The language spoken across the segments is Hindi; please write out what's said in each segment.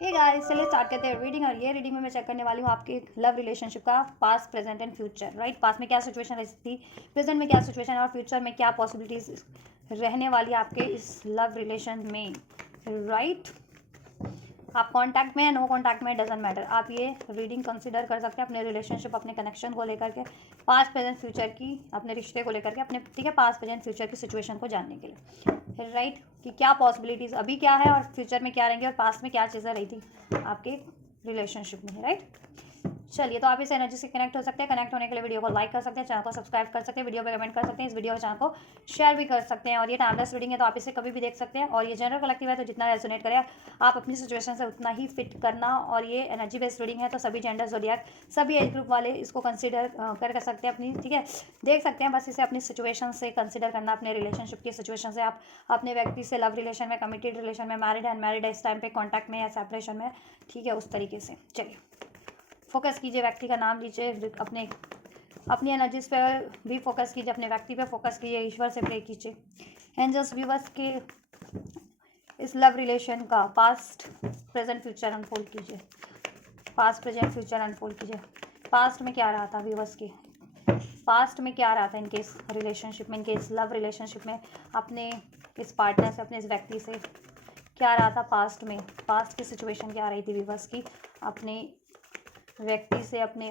हे गाइस, चलिए स्टार्ट करते हैं रीडिंग। और ये रीडिंग में मैं चेक करने वाली हूँ आपके लव रिलेशनशिप का past, present and future. Right, past में क्या सिचुएशन रही थी, प्रेजेंट में क्या सिचुएशन है और फ्यूचर में क्या पॉसिबिलिटीज रहने वाली है आपके इस लव रिलेशन में। राइट, आप कांटेक्ट में या नो कांटेक्ट में, डजेंट मैटर। आप ये रीडिंग कंसीडर कर सकते हैं अपने रिलेशनशिप, अपने कनेक्शन को लेकर के, पास्ट प्रेजेंट फ्यूचर की, अपने रिश्ते को लेकर के, अपने ठीक है पास्ट प्रेजेंट फ्यूचर की सिचुएशन को जानने के लिए। राइट, कि क्या पॉसिबिलिटीज़ अभी क्या है और फ्यूचर में क्या रहेंगे और पास्ट में क्या चीज़ें रही थी आपके रिलेशनशिप में। राइट, चलिए, तो आप इस एनर्जी से कनेक्ट हो सकते हैं। कनेक्ट होने के लिए वीडियो को लाइक कर सकते हैं, चैनल को सब्सक्राइब कर सकते हैं, वीडियो पे कमेंट कर सकते हैं, इस वीडियो चैनल को शेयर भी कर सकते हैं। और ये टाइमलेस रीडिंग है, तो आप इसे कभी भी देख सकते हैं। और ये जनरल कलेक्टिव है, तो जितना रेजोनेट करे आप अपनी सिचुएशन से उतना ही फिट करना। और ये एनर्जी बेस्ड रीडिंग है, तो सभी जेंडर, ज़ोडिएक, सभी एज ग्रुप वाले इसको कंसिडर कर सकते हैं अपनी, ठीक है, देख सकते हैं। बस इसे अपनी सिचुएशन से कंसिडर करना, अपने रिलेशनशिप की सिचुएशन से। आप अपने व्यक्ति से लव रिलेशन में, कमिटेड रिलेशन में, मैरिड अनमैरिड है इस टाइम पे, कॉन्टैक्ट में या सेपरेशन में, ठीक है, उस तरीके से। चलिए, फोकस कीजिए, व्यक्ति का नाम लीजिए, अपनी एनर्जीज पे भी फोकस कीजिए, अपने व्यक्ति पे फोकस कीजिए, ईश्वर से प्रे कीजिए। एंजल्स व्यूवर्स के इस लव रिलेशन का पास्ट प्रेजेंट फ्यूचर अनफोल्ड कीजिए, पास्ट प्रेजेंट फ्यूचर अनफोल्ड कीजिए। पास्ट में क्या रहा था व्यूवर्स के, पास्ट में क्या रहा था इनके इस रिलेशनशिप में, इनके इस लव रिलेशनशिप में, अपने इस पार्टनर से, अपने इस व्यक्ति से क्या रहा था पास्ट में, पास्ट की सिचुएशन क्या रही थी व्यूवर्स की अपने व्यक्ति से, अपने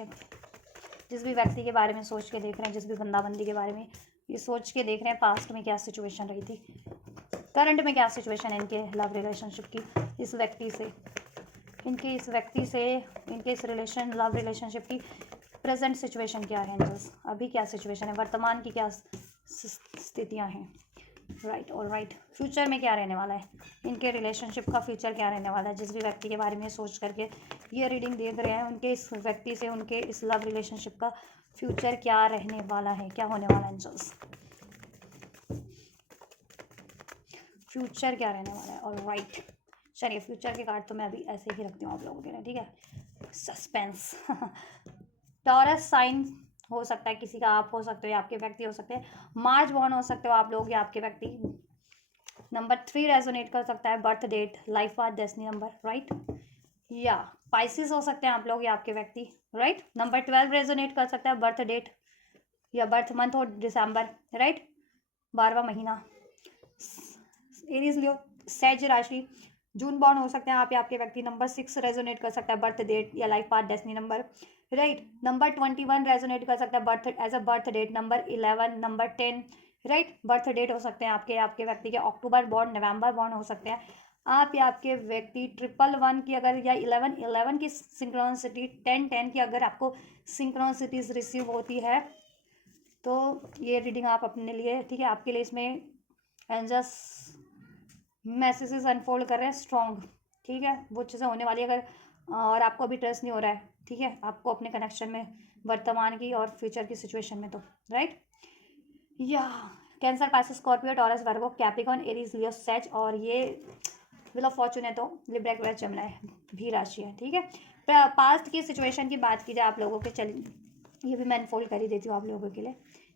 जिस भी व्यक्ति के बारे में सोच के देख रहे हैं, जिस भी बंदा बंदी के बारे में ये सोच के देख रहे हैं, पास्ट में क्या सिचुएशन रही थी, करंट में क्या सिचुएशन है इनके लव रिलेशनशिप की इस व्यक्ति से, इनके इस व्यक्ति से, इनके इस लव रिलेशनशिप की प्रेजेंट सिचुएशन क्या है, एंजल्स अभी क्या सिचुएशन है, वर्तमान की क्या स्थितियाँ हैं। राइट, और राइट, फ्यूचर में क्या रहने वाला है, इनके रिलेशनशिप का फ्यूचर क्या रहने वाला है। जिस भी व्यक्ति के बारे में सोच करके ये रीडिंग देख रहे हैं, उनके इस व्यक्ति से, उनके इस लव रिलेशनशिप का फ्यूचर क्या रहने वाला है, क्या होने वाला है एंजल्स, फ्यूचर क्या रहने वाला है। और राइट, चलिए, फ्यूचर के कार्ड तो मैं अभी ऐसे ही रखती हूँ आप लोगों के लिए, ठीक है, सस्पेंस। टॉरस साइन हो सकता है किसी का, आप हो सकते हो या आपके व्यक्ति हो सकते हैं, मार्च बॉर्न हो सकते हो आप लोग या आपके व्यक्ति। नंबर 3 रेजोनेट कर सकता है, birth date, life path, destiny number. Right, या पाइसिस हो सकते हैं आप लोग या आपके व्यक्ति। राइट, नंबर 12 रेजोनेट कर सकता है, बर्थ डेट या बर्थ मंथ हो दिसंबर। राइट, 12वां महीना। एरीज लियो, सेज राशि, जून बॉर्न हो सकते हैं आप या आपके व्यक्ति। नंबर 6 रेजोनेट कर सकता है, बर्थ डेट या life path, destiny number. Right, number 21 resonate कर सकता है, birth as a birth date. Number 11, number 10, right, birth date हो सकते हैं आपके आपके व्यक्ति के। अक्टूबर बॉर्न, नवंबर बॉर्न हो सकते हैं आप या आपके व्यक्ति। 111 की अगर, या 11 की सिंक्रोनिसिटी, 10 की अगर आपको सिंक्रोनिसिटीज रिसीव होती है, तो ये रीडिंग आप अपने लिए, ठीक है, आपके लिए इसमें एंजल्स मैसेजेस अनफोल्ड कर रहे हैं स्ट्रॉन्ग, ठीक है, वो चीज़ें होने वाली है। अगर और आपको अभी ट्रस्ट नहीं हो रहा है, ठीक है, आपको अपने कनेक्शन में, वर्तमान की और फ्यूचर की सिचुएशन में, तो राइट, या कैंसर, पाइसेस, स्कॉर्पियो, टॉरस, वर्गो, कैप्रिकॉन, एरीज, लियो, सेज, और ये व्हील ऑफ फॉर्चून है, तो लिब्रा, एक्वेरियस, जेमिनी भी राशि है, ठीक है। पास्ट की सिचुएशन की बात की जाए आप लोगों के, चलिए ये भी मैं अनफोल्ड कर ही देती हूँ आप लोगों के लिए,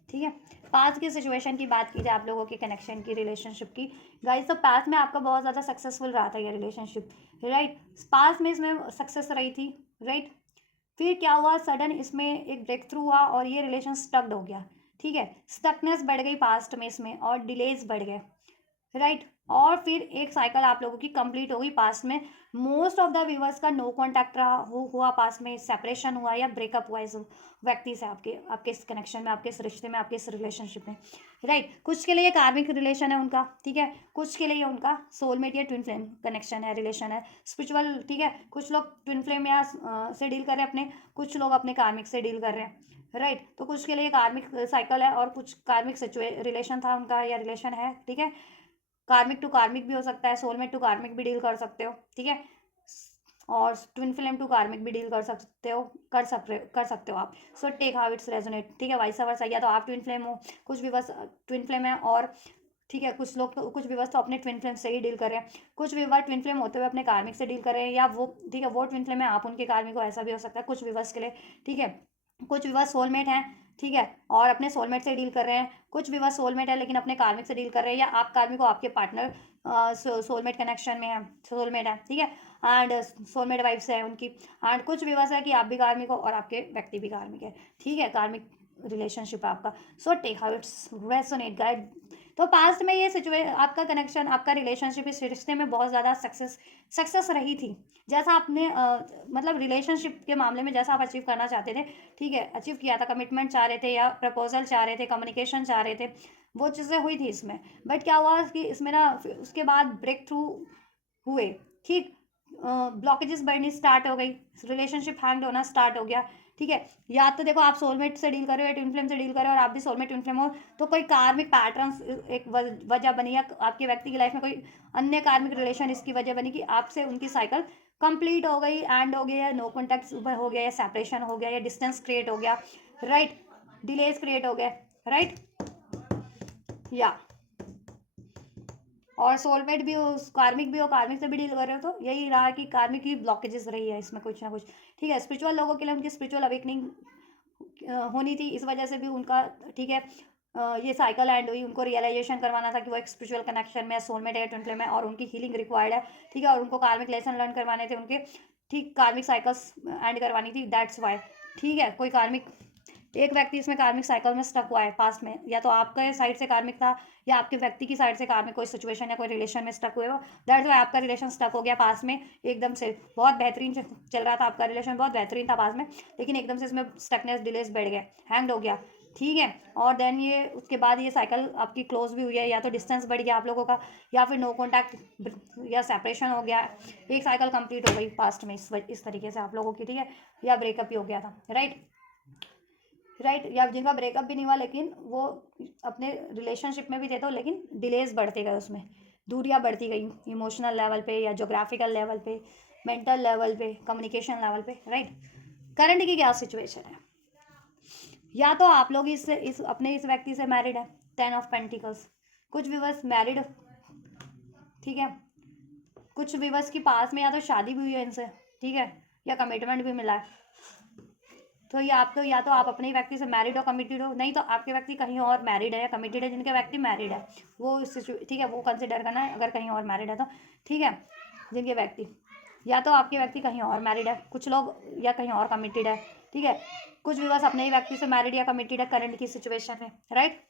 ठीक है। पास्ट की सिचुएशन की बात की जाए आप लोगों के कनेक्शन की, रिलेशनशिप की, गाइस, तो पास्ट में आपका बहुत ज़्यादा सक्सेसफुल रहा था ये रिलेशनशिप। राइट, पास्ट में इसमें सक्सेस रही थी। राइट, फिर क्या हुआ, सडन इसमें एक ब्रेक थ्रू हुआ और ये रिलेशन स्टक्ड हो गया, ठीक है, स्टकनेस बढ़ गई पास्ट में इसमें और डिलेज बढ़ गए। राइट, और फिर एक साइकिल आप लोगों की कंप्लीट हो गई पास्ट में। मोस्ट ऑफ द व्यूवर्स का नो कांटेक्ट रहा हुआ पास्ट में, सेपरेशन हुआ या ब्रेकअप हुआ इस व्यक्ति से, आपके आपके इस कनेक्शन में, आपके इस रिश्ते में, आपके इस रिलेशनशिप में। राइट, कुछ के लिए कार्मिक रिलेशन है उनका, ठीक है, कुछ के लिए उनका सोलमेट या ट्विन फ्लेम कनेक्शन है, रिलेशन है, स्पिरिचुअल, ठीक है, कुछ लोग ट्विन फ्लेम या से डील कर रहे हैं अपने, कुछ लोग अपने कार्मिक से डील कर रहे हैं। राइट, तो कुछ के लिए कार्मिक साइकिल है और कुछ कार्मिक रिलेशन था उनका या रिलेशन है, ठीक है, कार्मिक टू कार्मिक भी हो सकता है, सोलमेट टू कार्मिक भी डील कर सकते हो, ठीक है, और ट्विन फ्लेम टू कार्मिक भी डील कर सकते हो, कर सकते हो आप। So take how it's resonate, ठीक है, वाइस वर्सा, या तो आप ट्विन फ्लेम हो, कुछ भी बस ट्विन फ्लेम है, और ठीक है, कुछ लोग तो, कुछ व्यूवर्स तो अपने ट्विन फ्लेम से ही डील कर रहे हैं, कुछ व्यूवर ट्विन फ्लेम होते हुए अपने कार्मिक से डील कर रहे हैं, या वो, ठीक है, वो ट्विन फ्लेम है, आप उनके कार्मिक हो, ऐसा भी हो सकता है कुछ व्यूवर्स के लिए, ठीक है। कुछ विवाह सोलमेट हैं, ठीक है, और अपने सोलमेट से डील कर रहे हैं। कुछ विवाह सोलमेट है लेकिन अपने कार्मिक से डील कर रहे हैं, या आप कार्मिक को आपके पार्टनर सोलमेट कनेक्शन में है, सोलमेट है, ठीक है, एंड सोलमेट वाइफ्स है उनकी। एंड कुछ विवाह है कि आप भी कार्मिक हो और आपके व्यक्ति भी कार्मिक है, ठीक है, कार्मिक रिलेशनशिप है आपका। So take how it's resonate guide. तो पास्ट में ये सिचुएशन, आपका कनेक्शन, आपका रिलेशनशिप इस रिश्ते में बहुत ज़्यादा सक्सेस रही थी, जैसा आपने मतलब रिलेशनशिप के मामले में जैसा आप अचीव करना चाहते थे, ठीक है, अचीव किया था, कमिटमेंट चाह रहे थे या प्रपोजल चाह रहे थे, कम्युनिकेशन चाह रहे थे, वो चीज़ें हुई थी इसमें। बट क्या हुआ कि इसमें ना उसके बाद ब्रेक थ्रू हुए, ठीक, ब्लॉकेजेस बढ़नी स्टार्ट हो गई, रिलेशनशिप हैंग होना स्टार्ट हो गया, ठीक है। या तो देखो आप सोलमेट से डील कर रहे हो या ट्विन फ्लेम से डील कर रहे हो, और आप भी सोलमेट ट्विन फ्लेम हो, तो कोई कार्मिक पैटर्न एक वजह बनी, या आपके व्यक्ति की लाइफ में कोई अन्य कार्मिक रिलेशन इसकी वजह बनी कि आपसे उनकी साइकिल कंप्लीट हो गई, एंड हो गया, या नो कॉन्टैक्ट हो गया, या सेपरेशन हो गया, या डिस्टेंस क्रिएट हो गया, राइट, डिलेज क्रिएट हो गए, राइट, या और सोलमेट भी हो, कार्मिक भी हो, कार्मिक से भी डील कर रहे हो, तो यही रहा कि कार्मिक की ब्लॉकेजेस रही है इसमें कुछ ना कुछ, ठीक है। स्पिरिचुअल लोगों के लिए उनकी स्पिरिचुअल अवेकनिंग होनी थी, इस वजह से भी उनका, ठीक है, ये साइकिल एंड हुई, उनको रियलाइजेशन करवाना था कि वो एक स्पिरिचुअल कनेक्शन में सोलमेट है, ट्विन फ्लेम है, और उनकी हीलिंग रिक्वायर्ड है, ठीक है, और उनको कार्मिक लेसन लर्न करवाने थे उनके, ठीक, कार्मिक साइकिल्स एंड करवानी थी, दैट्स वाई, ठीक है। कोई कार्मिक, एक व्यक्ति इसमें कार्मिक साइकिल में स्टक हुआ है पास्ट में, या तो आपके साइड से कार्मिक था, या आपके व्यक्ति की साइड से कार्मिक कोई सिचुएशन या कोई रिलेशन में स्टक हुए हो, दैट्स वाई आपका रिलेशन स्टक हो गया पास में, एकदम से बहुत बेहतरीन चल रहा था आपका रिलेशन, बहुत बेहतरीन था पास में, लेकिन एकदम से इसमें स्टकनेस, डिलेस बढ़ गए, हैंग हो गया, ठीक है। और देन ये उसके बाद ये साइकिल आपकी क्लोज भी हुई है, या तो डिस्टेंस बढ़ गया आप लोगों का, या फिर नो कॉन्टैक्ट या सेपरेशन हो गया, एक साइकिल कंप्लीट हो गई पास्ट में इस तरीके से आप लोगों की, ठीक है, या ब्रेकअप ही हो गया था, राइट, या जिनका ब्रेकअप भी नहीं हुआ लेकिन वो अपने रिलेशनशिप में भी थे, तो लेकिन डिलेज बढ़ते गए, उसमें दूरियां बढ़ती गई, इमोशनल लेवल पे या जोग्राफिकल लेवल पे, मेंटल लेवल पे, कम्युनिकेशन लेवल पे, राइट। करंट की क्या सिचुएशन है, या तो आप लोग इस अपने इस व्यक्ति से मैरिड है, 10 ऑफ पेंटिकल्स, कुछ व्यूवर्स मैरिड, ठीक है, कुछ व्यूवर्स की पास में या तो शादी भी हुई है इनसे, ठीक है, या कमिटमेंट भी मिला है, तो ये आपको, या तो आप अपने व्यक्ति से मैरिड हो, कमिटेड हो, नहीं तो आपके व्यक्ति कहीं और मैरिड है या कमिटेड है, जिनके व्यक्ति मैरिड है वो ठीक है, वो कंसिडर करना है अगर कहीं और मैरिड है तो, ठीक है, जिनके व्यक्ति, या तो आपके व्यक्ति कहीं और मैरिड है, कुछ लोग, या कहीं और कमिटेड है, ठीक है, कुछ भी बस अपने ही व्यक्ति से मैरिड या कमिटेड है करंट की सिचुएशन में, राइट।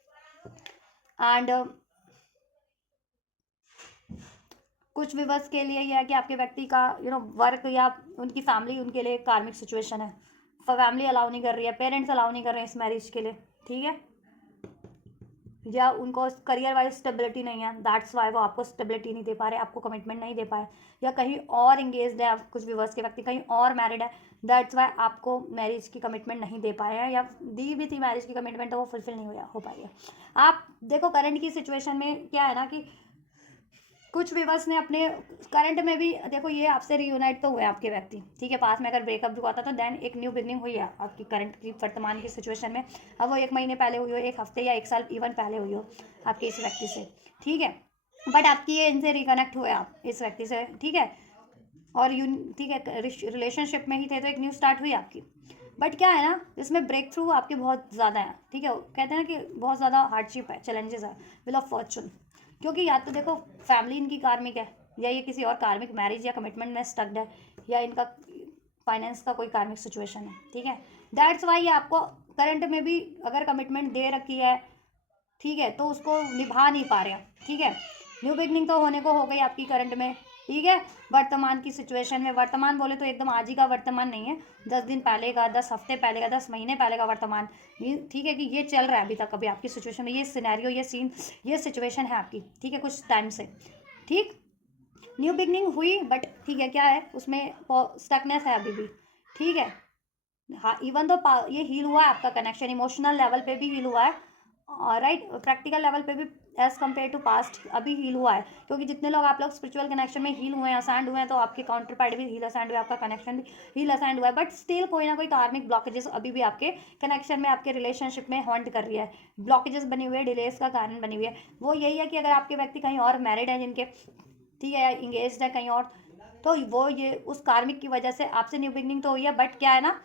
एंड कुछ विवर्स के लिए यह है कि आपके व्यक्ति का वर्क या उनकी फैमिली उनके लिए कार्मिक सिचुएशन है, फैमिली अलाउ नहीं कर रही है, पेरेंट्स अलाउ नहीं कर रहे हैं इस मैरिज के लिए, ठीक है, या उनको करियर वाइज स्टेबिलिटी नहीं है, दैट्स वाई वो आपको स्टेबिलिटी नहीं दे पा रहे, आपको कमिटमेंट नहीं दे पाए, या कहीं और इंगेज्ड है, कुछ व्यूवर्स के व्यक्ति कहीं और मैरिड है, दैट्स वाई आपको मैरिज की कमिटमेंट नहीं दे पाए हैं, या दी भी थी मैरिज की कमिटमेंट तो वो फुलफिल नहीं हो पाई है। आप देखो करंट की सिचुएशन में क्या है ना कि कुछ व्यूवर्स ने अपने करंट में भी देखो ये आपसे रियूनाइट तो हुए आपके व्यक्ति, ठीक है, पास में अगर ब्रेकअप भी हुआ था तो देन एक न्यू बिगनिंग हुई है आपकी करंट की वर्तमान की सिचुएशन में, अब वो 1 महीने पहले हुई हो, 1 हफ्ते या 1 साल इवन पहले हुई हो आपके इस व्यक्ति से, ठीक है, बट आपकी ये इनसे रिकनेक्ट हुए आप इस व्यक्ति से, ठीक है, और ठीक है, रिलेशनशिप में ही थे तो एक न्यू स्टार्ट हुई आपकी, बट क्या है ना इसमें ब्रेक थ्रू आपके बहुत ज़्यादा है, ठीक है, कहते हैं ना कि बहुत ज़्यादा हार्डशिप है, चैलेंजेस है, विल ऑफ फॉर्चून, क्योंकि या तो देखो फैमिली इनकी कार्मिक है, या ये किसी और कार्मिक मैरिज या कमिटमेंट में स्टक्ड है, या इनका फाइनेंस का कोई कार्मिक सिचुएशन है, ठीक है, दैट्स वाई आपको करंट में भी अगर कमिटमेंट दे रखी है, ठीक है, तो उसको निभा नहीं पा रहे हैं, ठीक है, न्यू बिगनिंग तो होने को हो गई आपकी करंट में, ठीक है, वर्तमान की सिचुएशन में, वर्तमान बोले तो एकदम आज ही का वर्तमान नहीं है, 10 दिन पहले का, 10 हफ्ते पहले का, 10 महीने पहले का वर्तमान, ठीक है, कि ये चल रहा है अभी तक, अभी आपकी सिचुएशन में ये सिनेरियो, ये सीन, ये सिचुएशन है आपकी, ठीक है, कुछ टाइम से, ठीक, न्यू बिगनिंग हुई बट ठीक है, क्या है उसमें स्टकनेस है अभी भी, ठीक है, हाँ, इवन तो ये हील हुआ है आपका कनेक्शन, इमोशनल लेवल पे भी हील हुआ है, राइट, प्रैक्टिकल लेवल पे भी एज कम्पेयर टू पास्ट अभी हील हुआ है, क्योंकि जितने लोग आप लोग स्पिरिचुअल कनेक्शन में हील हुए हैं, असाइंड हुए हैं, तो आपके काउंटर पार्ट भी हील असाइंड हुआ है, आपका कनेक्शन भी हील असाइंड हुआ है, बट स्टिल कोई ना कोई कार्मिक ब्लॉकेजेस अभी भी आपके कनेक्शन में, आपके रिलेशनशिप में हॉन्ट कर रही है, ब्लॉकेजेस बनी हुई है, डिलेस का कारण बनी हुई है, वो यही है कि अगर आपके व्यक्ति कहीं और मैरिड है जिनके, ठीक है, इंगेज्ड है कहीं और, तो वो ये उस कार्मिक की वजह से आपसे न्यू बिगनिंग तो हुई है, बट क्या है ना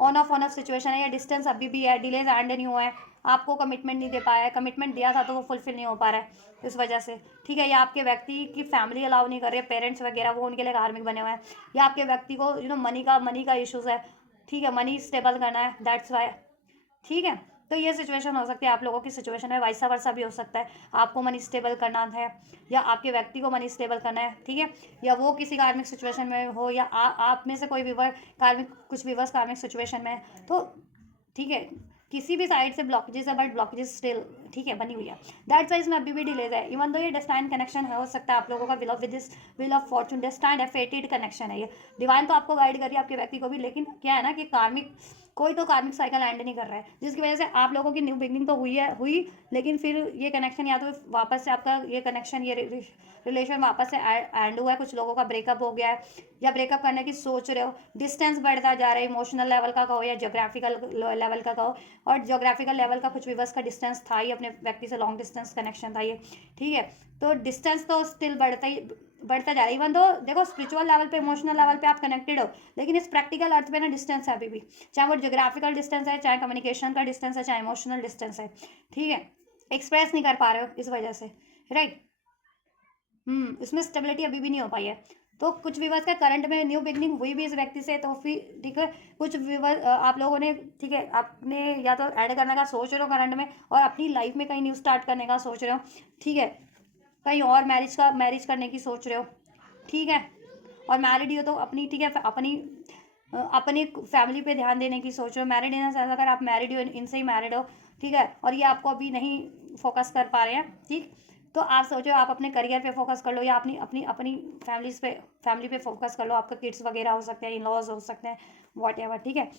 ऑन ऑफ सिचुएशन है, या डिस्टेंस अभी भी है, डिलेज एंड नहीं हुआ है, आपको कमिटमेंट नहीं दे पाया है, कमिटमेंट दिया था तो वो फुलफिल नहीं हो पा रहा है इस वजह से, ठीक है। या आपके व्यक्ति की फैमिली अलाउ नहीं कर रही है, पेरेंट्स वगैरह वो उनके लिए धार्मिक बने हुए हैं, या आपके व्यक्ति को मनी का इशूज़ है, ठीक है, मनी स्टेबल करना है, दैट्स वाई, ठीक है। तो ये सिचुएशन हो सकती है आप लोगों की सिचुएशन है, वाइसा वर्सा भी हो सकता है, आपको मनी स्टेबल करना है या आपके व्यक्ति को मनी स्टेबल करना है, ठीक है। या वो किसी कार्मिक सिचुएशन में हो, या आप में से कोई विवर कार्मिक कुछ विवर्स कार्मिक सिचुएशन में है, तो ठीक है, किसी भी साइड से ब्लॉकेजेस है, बट ब्लॉकेजेस स्टिल ठीक है बनी हुई है, दैट्स वाइज में अभी भी डिलेज है। इवन दो ये डेस्टाइन कनेक्शन हो सकता है आप लोगों का will of with this will of Fortune, destined फेटेड connection है ये, डिवाइन तो आपको गाइड कर रही है आपके व्यक्ति को भी, लेकिन क्या है ना कि कार्मिक कोई तो कार्मिक साइकिल एंड नहीं कर रहा है, जिसकी वजह से आप लोगों की न्यू बिगनिंग तो हुई, लेकिन फिर ये कनेक्शन या तो वापस से आपका ये कनेक्शन ये रिलेशन वापस से एंड हुआ है, कुछ लोगों का ब्रेकअप हो गया है, या ब्रेकअप करने की सोच रहे हो, डिस्टेंस बढ़ता जा रहा है, इमोशनल लेवल का कहो या जोग्राफिकल लेवल का कहो, और जोग्राफिकल लेवल का कुछ विवर्स का डिस्टेंस था ही, अपने व्यक्ति से लॉन्ग डिस्टेंस कनेक्शन था ये, ठीक है। तो डिस्टेंस तो स्टिल बढ़ता जा रहा है, इवन तो देखो स्पिरिचुअल लेवल पे, इमोशनल लेवल पे आप कनेक्टेड हो, लेकिन इस प्रैक्टिकल अर्थ पे ना डिस्टेंस है अभी भी, चाहे वो जोग्राफिकल डिस्टेंस है, चाहे कम्युनिकेशन का डिस्टेंस है, चाहे इमोशनल डिस्टेंस है, ठीक है, एक्सप्रेस नहीं कर पा रहे हो इस वजह से, राइट। इसमें स्टेबिलिटी अभी भी नहीं हो पाई है। तो कुछ विवर्स का करंट में न्यू बिगनिंग हुई भी इस व्यक्ति से, तो फिर ठीक है, कुछ विवर्स आप लोगों ने ठीक है आपने या तो ऐड करने का सोच रहे हो करंट में, और अपनी लाइफ में कहीं न्यू स्टार्ट करने का सोच रहे हो, ठीक है, कहीं और मैरिज करने की सोच रहे हो, ठीक है, और मैरिड हो तो अपनी ठीक है अपनी फैमिली पे ध्यान देने की सोच रहे हो, मैरिड इन अगर आप मैरिड हो, इनसे ही मैरिड हो, ठीक है, और ये आपको अभी नहीं फोकस कर पा रहे हैं, ठीक, तो आप सोचो आप अपने करियर पे फोकस कर लो, या अपनी अपनी अपनी फैमिली पे फोकस कर लो, आपका किड्स वगैरह हो सकते हैं, इन लॉज हो सकते हैं, वॉट एवर, ठीक है।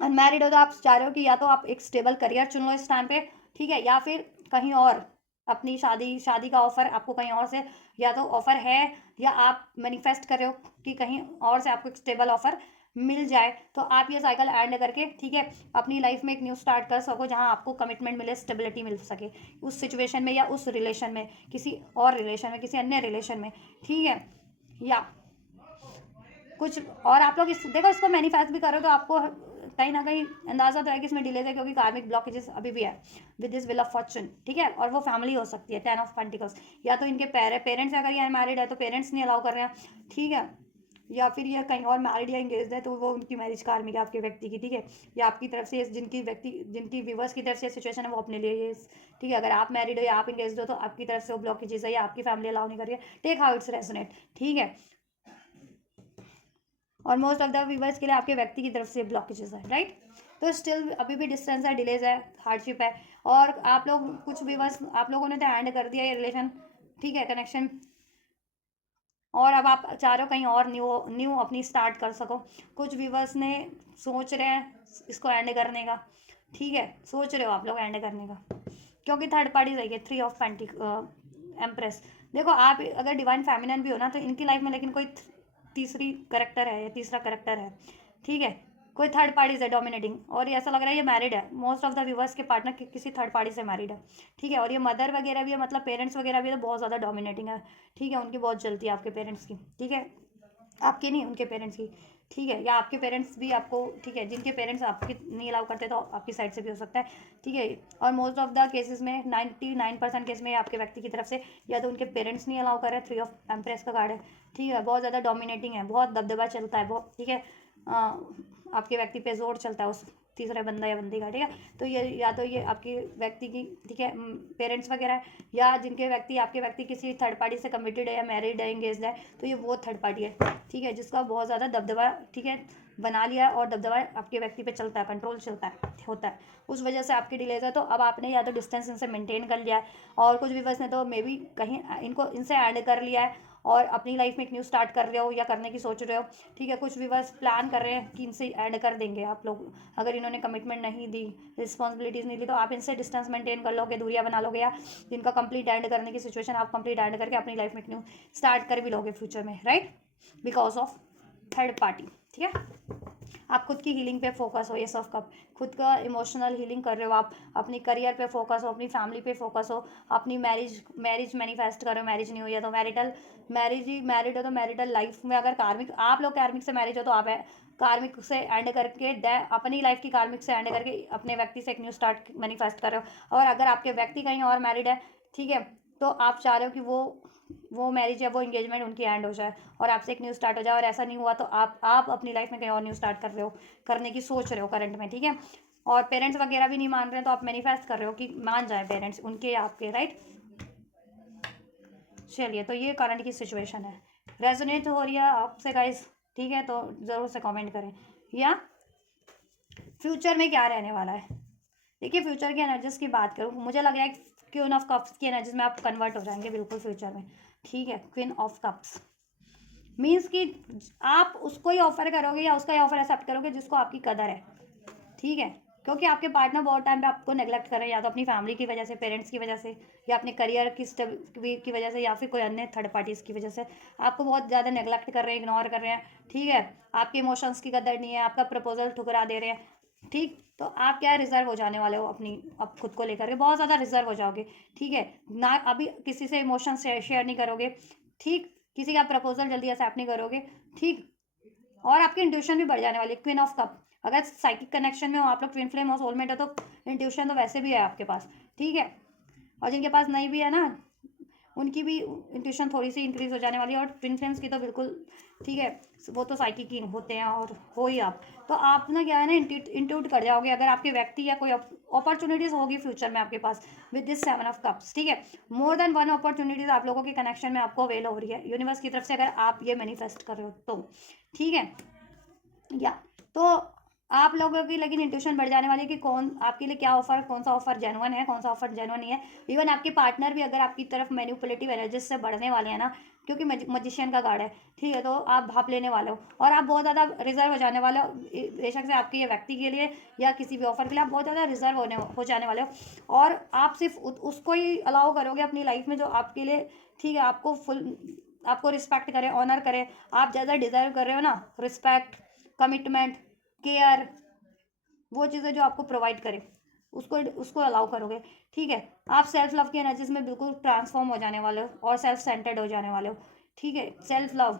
अनमैरिड हो तो आप चाह रहे हो कि या तो आप एक स्टेबल करियर चुन लो इस टाइम पे, ठीक है, या फिर कहीं और अपनी शादी का ऑफर आपको कहीं और से या तो ऑफर है, या आप मैनिफेस्ट कर रहे हो कि कहीं और से आपको एक स्टेबल ऑफर मिल जाए, तो आप ये साइकिल एंड करके ठीक है अपनी लाइफ में एक न्यू स्टार्ट कर सको, जहाँ आपको कमिटमेंट मिले, स्टेबिलिटी मिल सके उस सिचुएशन में, या उस रिलेशन में, किसी और रिलेशन में, किसी अन्य रिलेशन में, ठीक है। या कुछ और आप लोग देखो इसको मैनिफेस्ट भी करो तो आपको कहीं ना कहीं अंदाजा तो है कि इसमें डिलेज है, क्योंकि कार्मिक ब्लॉकेजेस अभी भी है with this will of Fortune, ठीक है। और वो फैमिली हो सकती है, 10 ऑफ पेंटिकल्स, या तो इनके पेरेंट्स अगर ये अनमैरिड है तो पेरेंट्स नहीं अलाउ कर रहे हैं, ठीक है, या फिर ये कहीं और मैरिड या इंगेज है तो वो उनकी मैरिज कार्मिक है आपके व्यक्ति की, ठीक है, या आपकी तरफ से जिनकी व्यूवर्स की तरफ से सिचुएशन है वो अपने लिए ये, ठीक है, अगर आप मैरिड हो या आप इंगेज हो तो आपकी तरफ से वो ब्लॉकेजेस है, या आपकी फैमिली अलाउ नहीं कर रही है, टेक हाउ इट्स रेजोनेट, ठीक है। और मोस्ट ऑफ द व्यूवर्स के लिए आपके व्यक्ति की तरफ से ब्लॉकेजेस है, राइट। तो स्टिल अभी भी डिस्टेंस है, डिलेज है, हार्डशिप है, और आप लोग कुछ व्यूवर्स आप लोगों ने तो एंड कर दिया ये रिलेशन, ठीक है, कनेक्शन, और अब आप चाह रहे हो कहीं और न्यू अपनी स्टार्ट कर सको। कुछ व्यूवर्स ने सोच रहे हैं इसको एंड करने का, ठीक है, सोच रहे हो आप लोग एंड करने का, क्योंकि थर्ड पार्टी चाहिए, 3 ऑफ एम्प्रेस। देखो आप अगर डिवाइन फेमिनिन भी हो ना तो इनकी लाइफ में लेकिन कोई तीसरी करेक्टर है, तीसरा करेक्टर है, ठीक है, कोई थर्ड पार्टी से डोमिनेटिंग, और ये ऐसा लग रहा है ये मैरिड है, मोस्ट ऑफ द व्यूवर्स के पार्टनर किसी थर्ड पार्टी से मैरिड है, ठीक है, और ये मदर वगैरह भी है, मतलब पेरेंट्स वगैरह भी है, तो बहुत ज़्यादा डोमिनेटिंग है, ठीक है, उनकी बहुत जलती है आपके पेरेंट्स की, ठीक है, आपके नहीं उनके पेरेंट्स की, ठीक है, या आपके पेरेंट्स भी आपको, ठीक है, जिनके पेरेंट्स आपकी नहीं अलाउ करते तो आपकी साइड से भी हो सकता है, ठीक है। और मोस्ट ऑफ द केसेस में 99% केस में आपके व्यक्ति की तरफ से या तो उनके पेरेंट्स नहीं अलाउ कर रहे, 3 ऑफ एम्प्रेस का कार्ड है, ठीक है, बहुत ज़्यादा डोमिनेटिंग है, बहुत दबदबा चलता है, बहुत, ठीक है, आपके व्यक्ति पे जोर चलता है उस तीसरे बंदा या बंदी का, ठीक है। तो ये या तो ये आपके व्यक्ति की, ठीक है, पेरेंट्स वगैरह, या जिनके व्यक्ति आपके व्यक्ति किसी थर्ड पार्टी से कमिटेड है या मैरिड है, इंगेज्ड है, तो ये वो थर्ड पार्टी है, ठीक है, जिसका बहुत ज़्यादा दबदबा, ठीक है, बना लिया, और दबदबा आपके व्यक्ति पे चलता है, कंट्रोल चलता है, होता है, उस वजह से आपकी डिलेज है। तो अब आपने या तो डिस्टेंस इनसे मेंटेन कर लिया है, और कुछ व्यूवर्स ने तो मे बी कहीं इनसे ऐड कर लिया है और अपनी लाइफ में एक न्यू स्टार्ट कर रहे हो या करने की सोच रहे हो, ठीक है। कुछ व्यूवर्स प्लान कर रहे हैं कि इनसे ऐड कर देंगे आप लोग, अगर इन्होंने कमिटमेंट नहीं दी, रिस्पॉन्सिबिलिटीज़ नहीं ली, तो आप इनसे डिस्टेंस मेंटेन कर लोगे, दूरियां बना लोगे, या जिनका कंप्लीट एंड करने की सिचुएशन आप कंप्लीट एंड करके अपनी लाइफ में एक न्यू स्टार्ट कर भी लोगे फ्यूचर में, right, because of third party, ठीक है। आप खुद की हीलिंग पे फोकस हो, एस ऑफ कप, खुद का इमोशनल हीलिंग कर रहे हो आप, अपनी करियर पे फोकस हो, अपनी फैमिली पे फोकस हो, अपनी मैरिज मैनिफेस्ट करो। मैरिज नहीं हुई है तो मैरिड हो तो मैरिटल लाइफ में, अगर कार्मिक, आप लोग कार्मिक से मैरिज हो तो आप कार्मिक से एंड करके अपनी लाइफ की कार्मिक से एंड करके अपने व्यक्ति से एक न्यू स्टार्ट मैनिफेस्ट कर रहे हो। और अगर आपके व्यक्ति कहीं और मैरिड है, ठीक है, तो आप चाह रहे हो कि वो मैरिज या वो इंगेजमेंट उनकी एंड हो जाए और आपसे एक न्यू स्टार्ट हो जाए, और ऐसा नहीं हुआ तो आप अपनी लाइफ में कहीं और न्यू स्टार्ट कर रहे हो, करने की सोच रहे हो करंट में, ठीक है। और पेरेंट्स वगैरह भी नहीं मान रहे हैं तो आप मैनिफेस्ट कर रहे हो कि मान जाए पेरेंट्स उनके या आपके, राइट। चलिए, तो ये करंट की सिचुएशन है, रेजोनेट हो रही है आपसे गाइस, ठीक है, तो ज़रूर से कमेंट करें। या फ्यूचर में क्या रहने वाला है। देखिए, फ्यूचर की एनर्जीज की बात करूँ, मुझे लग रहा है क्वीन ऑफ कप्स की एनर्जीज में आप कन्वर्ट हो जाएंगे बिल्कुल फ्यूचर में, ठीक है। क्वीन ऑफ कप्स मीन्स कि आप उसको ही ऑफर करोगे या उसका ही ऑफर एक्सेप्ट करोगे जिसको आपकी कदर है, ठीक है। क्योंकि आपके पार्टनर बहुत टाइम पे आपको नेग्लेक्ट कर रहे हैं, या तो अपनी फैमिली की वजह से, पेरेंट्स की वजह से, या अपने करियर की वजह से, या फिर कोई अन्य थर्ड पार्टीज की वजह से आपको बहुत ज़्यादा नेग्लेक्ट कर रहे हैं, इग्नोर कर रहे हैं, ठीक है। आपके इमोशंस की कदर नहीं है, आपका प्रपोजल ठुकरा दे रहे हैं, ठीक। तो आप क्या रिजर्व हो जाने वाले हो अब खुद को लेकर के, बहुत ज़्यादा रिजर्व हो जाओगे, ठीक है ना। अभी किसी से इमोशन शेयर नहीं करोगे, ठीक। किसी का प्रपोजल जल्दी एक्सेप्ट नहीं करोगे, ठीक। और आपकी इंट्यूशन भी बढ़ जाने वाली है। क्वीन ऑफ कप, अगर साइकिक कनेक्शन में हो आप लोग, ट्विन फ्लेम हो, सोलमेट हो, तो इंट्यूशन तो वैसे भी है आपके पास, ठीक है। और जिनके पास नहीं भी है ना, उनकी भी इंट्यूशन थोड़ी सी इंक्रीज हो जाने वाली है। और ट्विन फ्लेम्स की तो बिल्कुल, ठीक है, वो तो साइकिक ही होते हैं और हो ही आप। तो आप ना क्या है ना, इंट्यूट कर जाओगे अगर आपके व्यक्ति या कोई अपॉर्चुनिटीज होगी फ्यूचर में आपके पास विद दिस 7 ऑफ कप्स, ठीक है। मोर देन वन अपॉर्चुनिटीज आप लोगों के कनेक्शन में आपको अवेल हो रही है यूनिवर्स की तरफ से, अगर आप ये मैनिफेस्ट कर रहे हो तो, ठीक है। या तो आप लोगों की लेकिन इंट्यूशन बढ़ जाने वाली है कि कौन आपके लिए क्या ऑफर, कौन सा ऑफर जेन्युइन है, कौन सा ऑफर जेन्युइन नहीं है। इवन आपके पार्टनर भी अगर आपकी तरफ मैनिपुलेटिव एनर्जीज से बढ़ने वाले हैं ना, क्योंकि मजिशियन का कार्ड है, ठीक है, तो आप भाप लेने वाले हो और आप बहुत ज़्यादा रिजर्व हो जाने वाले हो, बेशक से आपके ये व्यक्ति के लिए या किसी भी ऑफर के लिए आप बहुत ज़्यादा रिजर्व हो जाने वाले हो। और आप सिर्फ उसको ही अलाउ करोगे अपनी लाइफ में जो आपके लिए, ठीक है, आपको रिस्पेक्ट करे, ऑनर करे। आप ज़्यादा डिजर्व कर रहे हो ना, रिस्पेक्ट, कमिटमेंट, केयर, वो चीज़ें जो आपको प्रोवाइड करे, उसको अलाउ करोगे, ठीक है। आप सेल्फ लव की एनर्जीज में बिल्कुल ट्रांसफॉर्म हो जाने वाले हो और सेल्फ सेंटर्ड हो जाने वाले हो, ठीक है। सेल्फ लव,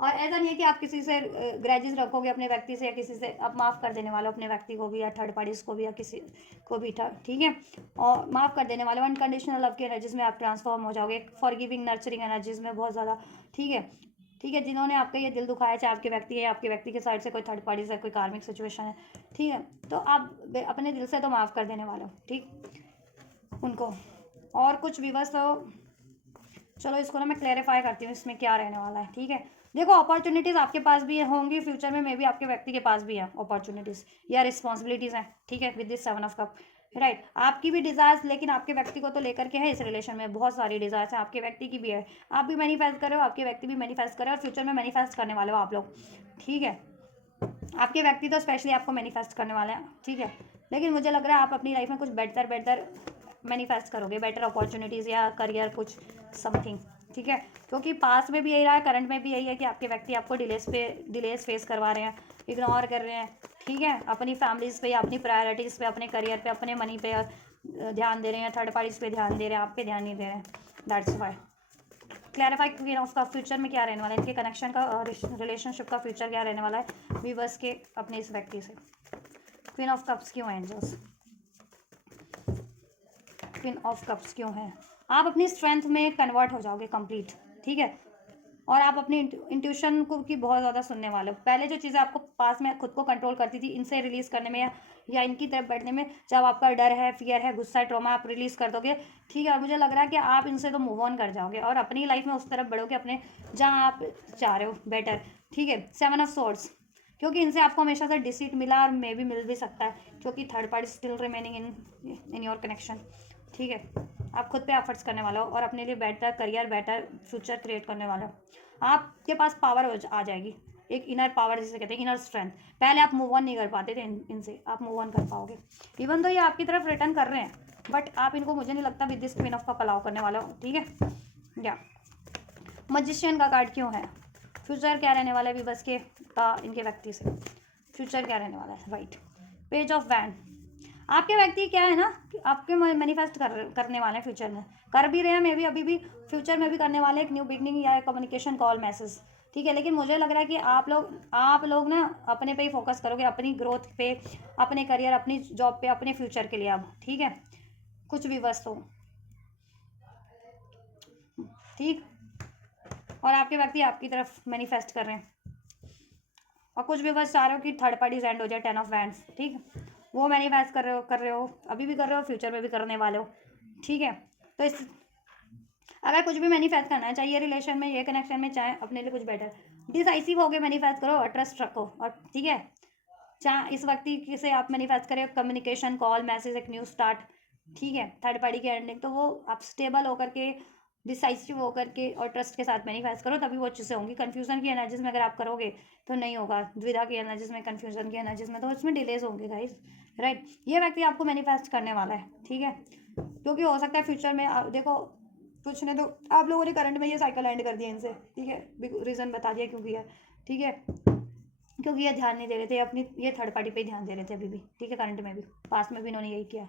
और ऐसा नहीं है कि आप किसी से ग्रजेस रखोगे अपने व्यक्ति से, या किसी से आप माफ़ कर देने वाले हो अपने व्यक्ति को भी या थर्ड पार्टीज को भी या किसी को भी, ठीक है। और माफ़ कर देने वाले अनकंडीशनल लव की एनर्जीज में आप ट्रांसफॉर्म हो जाओगे, फॉरगिविंग नर्चरिंग एनर्जीज में बहुत ज़्यादा, ठीक है। ठीक है, जिन्होंने आपका ये दिल दुखाया, चाहे आपके व्यक्ति है या आपके व्यक्ति के साइड से कोई थर्ड पार्टी से कोई कार्मिक सिचुएशन है, ठीक है, तो आप अपने दिल से तो माफ़ कर देने वाले हो, ठीक, उनको। और कुछ भी बस, तो चलो इसको ना मैं क्लैरिफाई करती हूँ इसमें क्या रहने वाला है, ठीक है। देखो, अपॉर्चुनिटीज़ आपके पास भी होंगी फ्यूचर में, मे बी आपके व्यक्ति के पास भी है अपॉर्चुनिटीज़ या रिस्पॉन्सिबिलिटीज़ हैं, ठीक है, with this 7 of cup, right. आपकी भी डिज़ायर्स, लेकिन आपके व्यक्ति को तो लेकर के है इस रिलेशन में, बहुत सारी डिज़ायर्स हैं, आपके व्यक्ति की भी है। आप भी मैनिफेस्ट कर रहे हो, आपके व्यक्ति भी मैनिफेस्ट कर रहे हो, और फ्यूचर में मैनिफेस्ट करने वाले हो आप लोग, ठीक है। आपके व्यक्ति तो स्पेशली आपको मैनिफेस्ट करने वाले हैं, ठीक है। लेकिन मुझे लग रहा है आप अपनी लाइफ में कुछ बेटर मैनिफेस्ट करोगे, बेटर अपॉर्चुनिटीज़ या करियर, कुछ समथिंग, ठीक है। क्योंकि पास में भी यही रहा है, करंट में भी यही है कि आपके व्यक्ति आपको डिलेस फेस करवा रहे हैं, इग्नोर कर रहे हैं, ठीक है। अपनी फैमिलीज़ पे या अपनी प्रायोरिटीज़ पे, अपने करियर पे, अपने मनी पे ध्यान दे रहे हैं, थर्ड पार्टीज़ पे ध्यान दे रहे हैं, आप पे ध्यान नहीं दे रहे हैं, that's why. Clarify queen of का फ्यूचर में क्या रहने वाला है, इनके कनेक्शन का, रिलेशनशिप का फ्यूचर क्या रहने वाला है वीवर्स के अपने इस व्यक्ति से। क्वीन ऑफ कप्स क्यों है एंजल्स, क्वीन ऑफ कप्स क्यों है। आप अपनी स्ट्रेंथ में कन्वर्ट हो जाओगे कंप्लीट, ठीक है। और आप अपनी इंट्यूशन को की बहुत ज़्यादा सुनने वाले हो। पहले जो चीज़ें आपको पास में खुद को कंट्रोल करती थी, इनसे रिलीज़ करने में या इनकी तरफ बैठने में, जब आपका डर है, फियर है, गुस्सा है, ट्रॉमा, आप रिलीज़ कर दोगे, ठीक है। और मुझे लग रहा है कि आप इनसे तो मूव ऑन कर जाओगे और अपनी लाइफ में उस तरफ बढ़ोगे, अपने जहाँ आप चाह रहे हो बेटर, ठीक है। 7 ऑफ सोर्ड्स, क्योंकि इनसे आपको हमेशा से डिसीट मिला और मे भी मिल भी सकता है, क्योंकि third party still remaining in your connection, ठीक है। आप खुद पे एफर्ट्स करने वाले हो और अपने लिए better career, better future create करने वाले हो। आपके पास पावर आ जाएगी, एक इनर पावर जिसे कहते हैं, इनर स्ट्रेंथ। पहले आप मूव ऑन नहीं कर पाते थे इनसे, आप मूव ऑन कर पाओगे। इवन तो ये आपकी तरफ रिटर्न कर रहे हैं, बट आप इनको, मुझे नहीं लगता with this queen of cup allow करने वाला हो, ठीक है। या मजिशियन का कार्ड क्यों है, फ्यूचर क्या रहने वाला है विवर्स के इनके व्यक्ति से, फ्यूचर क्या रहने वाला है, राइट। पेज ऑफ वैंड, आपके व्यक्ति क्या है ना कि आपके मैनिफेस्ट करने वाले हैं फ्यूचर में, कर भी रहे हैं, मे भी अभी भी फ्यूचर में भी करने वाले हैं एक न्यू बिगनिंग या कम्युनिकेशन कॉल मैसेज, ठीक है। लेकिन मुझे लग रहा है कि आप लोग ना अपने पे ही फोकस करोगे, अपनी ग्रोथ पे, अपने करियर, अपनी जॉब पे, अपने फ्यूचर के लिए अब, ठीक है। कुछ भी बस हो, ठीक। और आपके व्यक्ति आपकी तरफ मैनिफेस्ट कर रहे हैं, और कुछ भी बस चाह रहे हो कि थर्ड पार्टी एंड हो जाए, 10 ऑफ वैंड्स, ठीक। वो मैनिफेस्ट कर रहे हो, अभी भी कर रहे हो, फ्यूचर में भी करने वाले हो, ठीक है। तो इस अगर कुछ भी मैनिफेस्ट करना है, चाहिए रिलेशन में, ये कनेक्शन में, चाहे अपने लिए कुछ बेटर, डिसाइसिव होकर मैनिफेस्ट करो और ट्रस्ट रखो, और ठीक है। चाहे इस व्यक्ति से आप मैनिफेस्ट करें कम्युनिकेशन कॉल मैसेज, एक न्यू स्टार्ट, ठीक है, थर्ड पार्टी की एंडिंग, तो वो आप स्टेबल होकर के, डिसाइसिव होकर के और ट्रस्ट के साथ मैनिफेस्ट करो, तभी वो चीज़ें होंगी। कन्फ्यूजन की एनर्जीज में अगर आप करोगे तो नहीं होगा, द्विधा की एनर्जीज में, कन्फ्यूजन की एनर्जीज में, तो इसमें डिलेज होंगे गाइस, राइट। ये व्यक्ति आपको मैनिफेस्ट करने वाला है, ठीक है, क्योंकि हो सकता है फ्यूचर में देखो कुछ नहीं तो आप लोगों ने करंट में ये साइकिल एंड कर दिया इनसे, ठीक है, रीज़न बता दिया क्योंकि है, ठीक है, क्योंकि ये ध्यान नहीं दे रहे थे अपनी, ये थर्ड पार्टी पे ही ध्यान दे रहे थे अभी भी, ठीक है। करंट में भी, पास्ट में भी इन्होंने यही किया,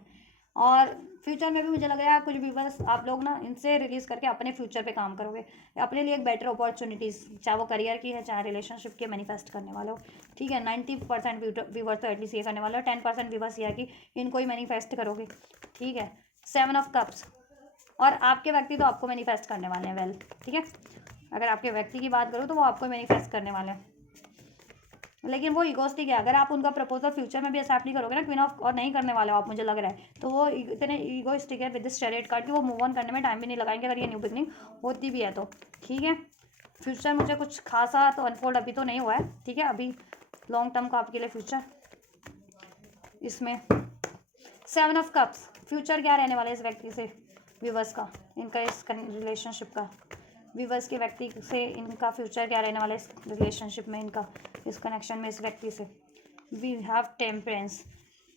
और फ्यूचर में भी मुझे लग रहा है कुछ भी बस आप लोग ना इनसे रिलीज करके अपने फ्यूचर पे काम करोगे, अपने लिए एक बेटर अपॉर्चुनिटीज़, चाहे वो करियर की है, चाहे रिलेशनशिप की, मैनिफेस्ट करने वाले हो, ठीक है। 90% व्यूवर्स तो एटलीस्ट ये करने वाले हो, 10% व्यूवर्स ये है कि इनको ही मैनिफेस्ट करोगे, ठीक है। 7 ऑफ कप्स, और आपके व्यक्ति तो आपको मैनिफेस्ट करने वाले हैं, वेल, ठीक है। अगर आपके व्यक्ति की बात करूँ तो वो आपको मैनिफेस्ट करने वाले हैं, लेकिन वो इगोस्टिक है। अगर आप उनका प्रपोजल फ्यूचर में भी एक्सेप्ट नहीं करोगे ना क्वीन ऑफ, और नहीं करने वाले हो आप, मुझे लग रहा है, तो वो इतने इगोस्टिक है विद दिस चैरियट कार्ड कि वो मूव ऑन करने में टाइम भी नहीं लगाएंगे, अगर ये न्यू बिगनिंग होती भी है तो, ठीक है। फ्यूचर मुझे कुछ खासा तो अनफोल्ड अभी तो नहीं हुआ है, ठीक है, अभी लॉन्ग टर्म का आपके लिए फ्यूचर, इसमें 7 ऑफ कप्स, फ्यूचर क्या रहने वाला है इस व्यक्ति से, व्यूवर्स का, इनका इस रिलेशनशिप का, व्यूवर्स के व्यक्ति से इनका फ्यूचर क्या रहने वाला है इस रिलेशनशिप में, इनका इस कनेक्शन में इस व्यक्ति से। We have temperance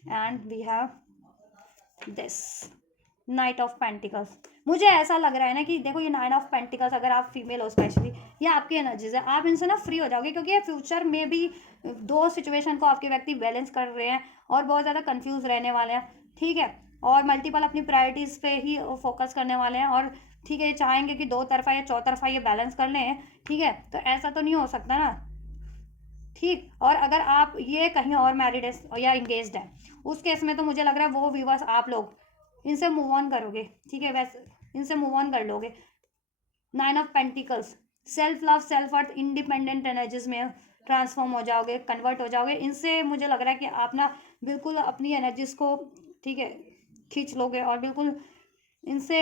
and we have this knight of pentacles. मुझे ऐसा लग रहा है ना कि देखो ये नाइट ऑफ पेंटिकल्स, अगर आप फीमेल हो स्पेशली, ये आपकी एनर्जीज है, आप इनसे ना फ्री हो जाओगे, क्योंकि ये फ्यूचर में भी दो सिचुएशन को आपके व्यक्ति बैलेंस कर रहे हैं और बहुत ज़्यादा कंफ्यूज रहने वाले हैं, ठीक है। और मल्टीपल अपनी प्रायोरिटीज़ पे ही फोकस करने वाले हैं, और ठीक है, ये चाहेंगे कि दो तरफा या चौतरफा ये बैलेंस कर लें, ठीक है। तो ऐसा तो नहीं हो सकता ना, ठीक। और अगर आप ये कहीं और मैरिड है या इंगेज्ड है, उस केस में तो मुझे लग रहा है वो व्यूवर्स आप लोग इनसे मूव ऑन करोगे, ठीक है, वैसे इनसे मूव ऑन कर लोगे। 9 of pentacles, self love, self worth, independent energies में ट्रांसफॉर्म हो जाओगे, कन्वर्ट हो जाओगे इनसे। मुझे लग रहा है कि आप ना बिल्कुल अपनी एनर्जीज को, ठीक है, खींच लोगे, और बिल्कुल इनसे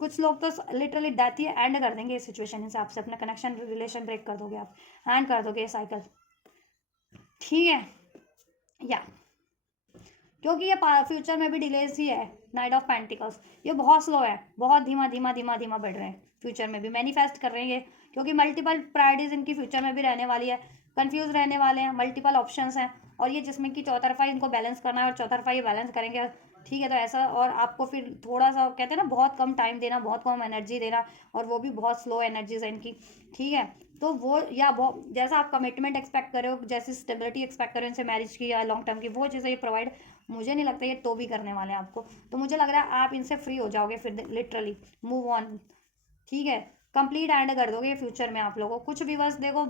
कुछ लोग तो लिटरली डेथ ही एंड कर देंगे इस सिचुएशन से, आपसे अपना कनेक्शन रिलेशन ब्रेक कर दोगे, आप एंड कर दोगे ये साइकिल, ठीक है, या क्योंकि ये फ्यूचर में भी डिलेज ही है। नाइट ऑफ पेंटिकल्स, ये बहुत स्लो है, बहुत धीमा धीमा धीमा धीमा बढ़ रहे हैं, फ्यूचर में भी मैनिफेस्ट कर रहे हैं ये, क्योंकि मल्टीपल प्रायोरिटीज इनकी फ्यूचर में भी रहने वाली है, कंफ्यूज रहने वाले हैं, मल्टीपल ऑप्शंस हैं, और ये जिसमें कि चौतरफा इनको बैलेंस करना है और चौतरफा ये बैलेंस करेंगे, ठीक है। तो ऐसा, और आपको फिर थोड़ा सा कहते हैं ना बहुत कम टाइम देना, बहुत कम एनर्जी देना, और वो भी बहुत स्लो एनर्जीज है इनकी, ठीक है। तो वो या बहुत जैसा आप कमिटमेंट एक्सपेक्ट कर रहे हो, जैसी स्टेबिलिटी एक्सपेक्ट कर रहे हो इनसे मैरिज की या लॉन्ग टर्म की, वो चीज़ें ये प्रोवाइड मुझे नहीं लगता ये तो भी करने वाले हैं आपको। तो मुझे लग रहा है आप इनसे फ्री हो जाओगे फिर, लिटरली मूव ऑन, ठीक है, कंप्लीट एंड कर दोगे फ्यूचर में आप लोगों को। कुछ भी बस देखो,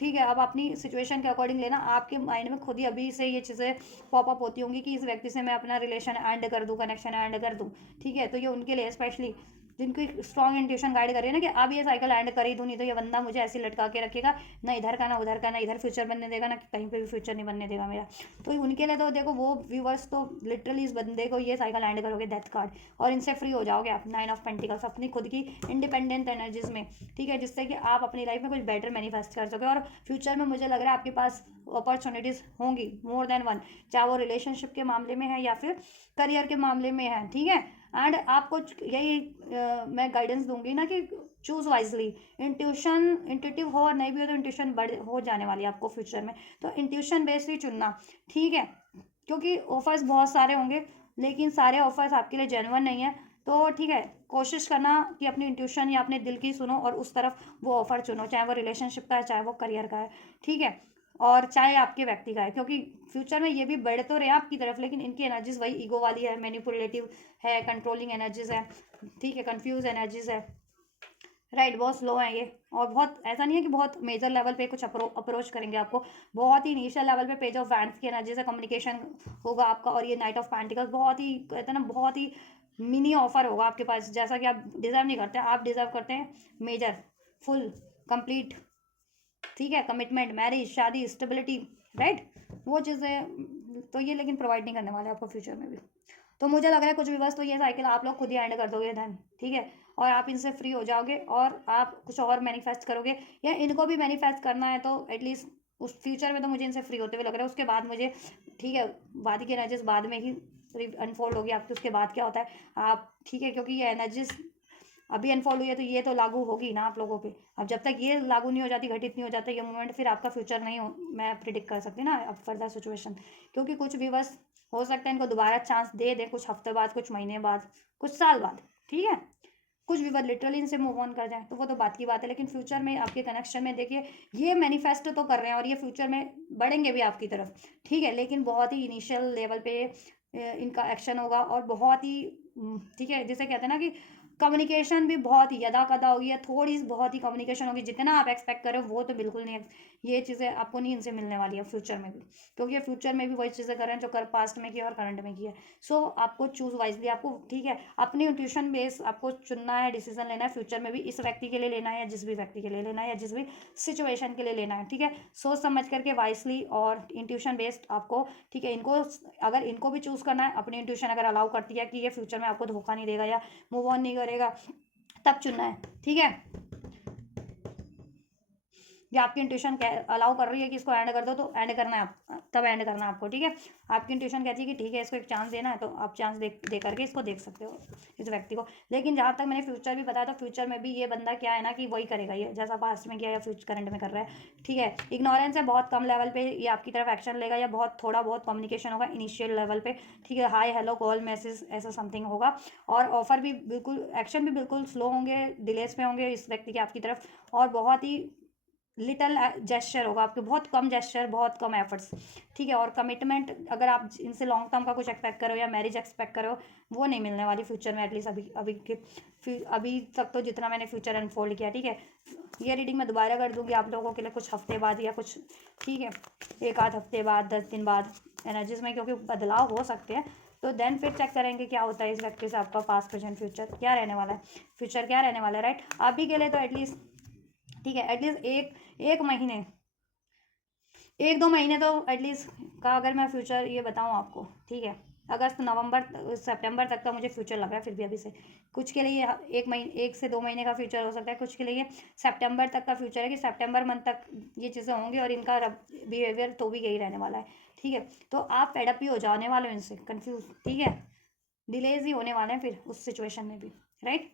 ठीक है, अब अपनी सिचुएशन के अकॉर्डिंग लेना, आपके माइंड में खुद ही अभी से ये चीज़ें पॉपअप होती होंगी कि इस व्यक्ति से मैं अपना रिलेशन एंड कर दूँ, कनेक्शन एंड कर दूँ, ठीक है। तो ये उनके लिए स्पेशली जिनकी स्ट्रॉन्ग इंट्यूशन गाइड कर रही है ना कि अब ये साइकिल एंड कर ही दूँ, नहीं तो ये बंदा मुझे ऐसे लटका के रखेगा, ना इधर का ना उधर का, ना इधर फ्यूचर बनने देगा, ना कहीं पे भी फ्यूचर नहीं बनने देगा मेरा। तो उनके लिए तो देखो वो व्यूवर्स तो लिटरली इस बंदे को ये साइकिल एंड करोगे, डेथ कार्ड, और इनसे फ्री हो जाओगे आप। 9 ऑफ पेंटिकल्स, अपनी खुद की इंडिपेंडेंट एनर्जीज में, ठीक है, जिससे कि आप अपनी लाइफ में कुछ बेटर मैनिफेस्ट कर सके, और फ्यूचर में मुझे लग रहा है आपके पास अपॉर्चुनिटीज़ होंगी मोर देन वन, चाहे वो रिलेशनशिप के मामले में है या फिर करियर के मामले में है, ठीक है। एंड आपको यही मैं गाइडेंस दूंगी ना कि चूज़ वाइजली, इंट्यूटिव हो और नहीं भी हो तो इंट्यूशन बढ़ हो जाने वाली है आपको फ्यूचर में, तो इंट्यूशन बेस्ड ही चुनना, ठीक है, क्योंकि ऑफर्स बहुत सारे होंगे, लेकिन सारे ऑफर्स आपके लिए जेन्युइन नहीं है, तो ठीक है, कोशिश करना कि अपनी इंट्यूशन या अपने दिल की सुनो और उस तरफ वो ऑफर चुनो, चाहे वो रिलेशनशिप का है, चाहे वो करियर का है, ठीक है, और चाहे आपके व्यक्ति का है, क्योंकि फ्यूचर में ये भी बढ़ तो रहे आपकी तरफ, लेकिन इनकी एनर्जीज वही ईगो वाली है, मैनिपुलेटिव है, कंट्रोलिंग एनर्जीज है, ठीक है, कंफ्यूज एनर्जीज है, राइट, बहुत स्लो है ये, और बहुत ऐसा नहीं है कि बहुत मेजर लेवल पे कुछ अप्रोच करेंगे आपको, बहुत ही इनिशियल लेवल पे पेज ऑफ वैंड्स की एनर्जी से कम्युनिकेशन होगा आपका, और ये नाइट ऑफ पेंटिकल्स बहुत ही कहते हैं ना, बहुत ही मिनी ऑफर होगा आपके पास, जैसा कि आप डिजर्व नहीं करते, आप डिजर्व करते हैं मेजर, फुल, कंप्लीट, ठीक है, कमिटमेंट, मैरिज, शादी, स्टेबिलिटी, राइट, वो चीज़ें तो ये लेकिन प्रोवाइड नहीं करने वाले आपको फ्यूचर में भी। तो मुझे लग रहा है कुछ भी बस, तो ये साइकिल आप लोग खुद ही एंड कर दोगे धन, ठीक है, और आप इनसे फ्री हो जाओगे और आप कुछ और मैनिफेस्ट करोगे, या इनको भी मैनिफेस्ट करना है तो एटलीस्ट उस फ्यूचर में तो मुझे इनसे फ्री होते हुए लग रहा है, उसके बाद मुझे, ठीक है, बाद की एनर्जीज बाद में ही अनफोल्ड होगी आपकी, उसके बाद क्या होता है आप, ठीक है, क्योंकि ये एनर्जीज अभी अनफॉलो हुई है तो ये तो लागू होगी ना आप लोगों पे, अब जब तक ये लागू नहीं हो जाती, घटित नहीं हो जाता ये मोमेंट, फिर आपका फ्यूचर नहीं हो, मैं प्रिडिक्ट कर सकती ना अब फर्दर सिचुएशन, क्योंकि कुछ भी बस हो सकता है इनको दोबारा चांस दे दें, कुछ हफ्ते बाद, कुछ महीने बाद, कुछ साल बाद, ठीक है, कुछ भी बात लिटरली इनसे मूव ऑन कर जाए तो वो तो बात की बात है, लेकिन फ्यूचर में आपके कनेक्शन में देखिए ये मैनिफेस्ट तो कर रहे हैं और ये फ्यूचर में बढ़ेंगे भी आपकी तरफ, ठीक है, लेकिन बहुत ही इनिशियल लेवल पे इनका एक्शन होगा, और बहुत ही ठीक है, जिसे कहते हैं ना कि कम्युनिकेशन भी बहुत ही यदा कदा होगी, या थोड़ी बहुत ही कम्युनिकेशन होगी, जितना आप एक्सपेक्ट करें वो तो बिल्कुल नहीं है, ये चीज़ें आपको नहीं इनसे मिलने वाली है फ्यूचर में भी, क्योंकि ये फ्यूचर में भी वही चीज़ें कर रहे हैं जो कर पास्ट में की और करंट में की है। सो आपको चूज़ वाइजली, आपको ठीक है अपनी इंट्यूशन बेस आपको चुनना है, डिसीजन लेना है फ्यूचर में भी, इस व्यक्ति के लिए लेना है या जिस भी व्यक्ति के लिए लेना है या जिस भी सिचुएशन के लिए लेना है, ठीक है, सोच समझ करके वाइसली और इंट्यूशन बेस्ड आपको, ठीक है, इनको अगर इनको भी चूज़ करना है, अपनी इंट्यूशन अगर अलाउ करती है कि ये फ्यूचर में आपको धोखा नहीं देगा या मूव ऑन नहीं करेगा, तब चुनना है, ठीक है, या आपकी इंट्यूशन अलाउ कर रही है कि इसको एंड कर दो तो एंड करना है, आप तब एंड करना है आपको, ठीक है, आपकी इंट्यूशन कहती है कि ठीक है इसको एक चांस देना है तो आप चांस दे करके इसको देख सकते हो इस व्यक्ति को, लेकिन जहाँ तक मैंने फ्यूचर भी बताया तो फ्यूचर में भी ये बंदा क्या है ना कि वही करेगा, ये जैसा पास्ट में किया या फ्यूचर करंट में कर रहा है, ठीक है, इग्नोरेंस है, बहुत कम लेवल पे ये आपकी तरफ एक्शन लेगा, या बहुत थोड़ा बहुत कम्युनिकेशन होगा इनिशियल लेवल पे, ठीक है, हाय हेलो कॉल मैसेज ऐसा समथिंग होगा, और ऑफर भी बिल्कुल, एक्शन भी बिल्कुल स्लो होंगे, डिलेस में होंगे इस व्यक्ति के आपकी तरफ, और बहुत ही लिटल जेस्चर होगा आपके, बहुत कम जेस्चर, बहुत कम एफर्ट्स, ठीक है, और कमिटमेंट अगर आप इनसे लॉन्ग टर्म का कुछ एक्सपेक्ट करो या मैरिज एक्सपेक्ट करो वो नहीं मिलने वाली फ्यूचर में, एटलीस्ट अभी तक तो जितना मैंने फ्यूचर अनफोल्ड किया, ठीक है, ये रीडिंग मैं दोबारा कर दूंगी आप लोगों के लिए कुछ हफ्ते बाद या कुछ, ठीक है, एक आध हफ्ते बाद, 10 दिन बाद एनर्जीज में, क्योंकि बदलाव हो सकते हैं, तो देन फिर चेक करेंगे क्या होता है इस व्यक्ति से, आपका पास्ट प्रेजेंट फ्यूचर क्या रहने वाला है, फ्यूचर क्या रहने वाला है, राइट, अभी के लिए तो एटलीस्ट, ठीक है, एटलीस्ट एक महीने, 1-2 महीने तो एटलीस्ट का अगर मैं फ्यूचर ये बताऊँ आपको, ठीक है, अगस्त नवंबर सितंबर तक का मुझे फ्यूचर लग रहा है, फिर भी अभी से कुछ के लिए 1 से 2 महीने का फ्यूचर हो सकता है, कुछ के लिए सितंबर तक का फ्यूचर है कि सितंबर मंथ तक ये चीज़ें होंगी, और इनका बिहेवियर तो भी यही रहने वाला है, ठीक है, तो आप फेडअप ही हो जाने वाले हो इनसे, कन्फ्यूज, ठीक है, डिलेज ही होने वाले हैं फिर उस सिचुएशन में भी, राइट,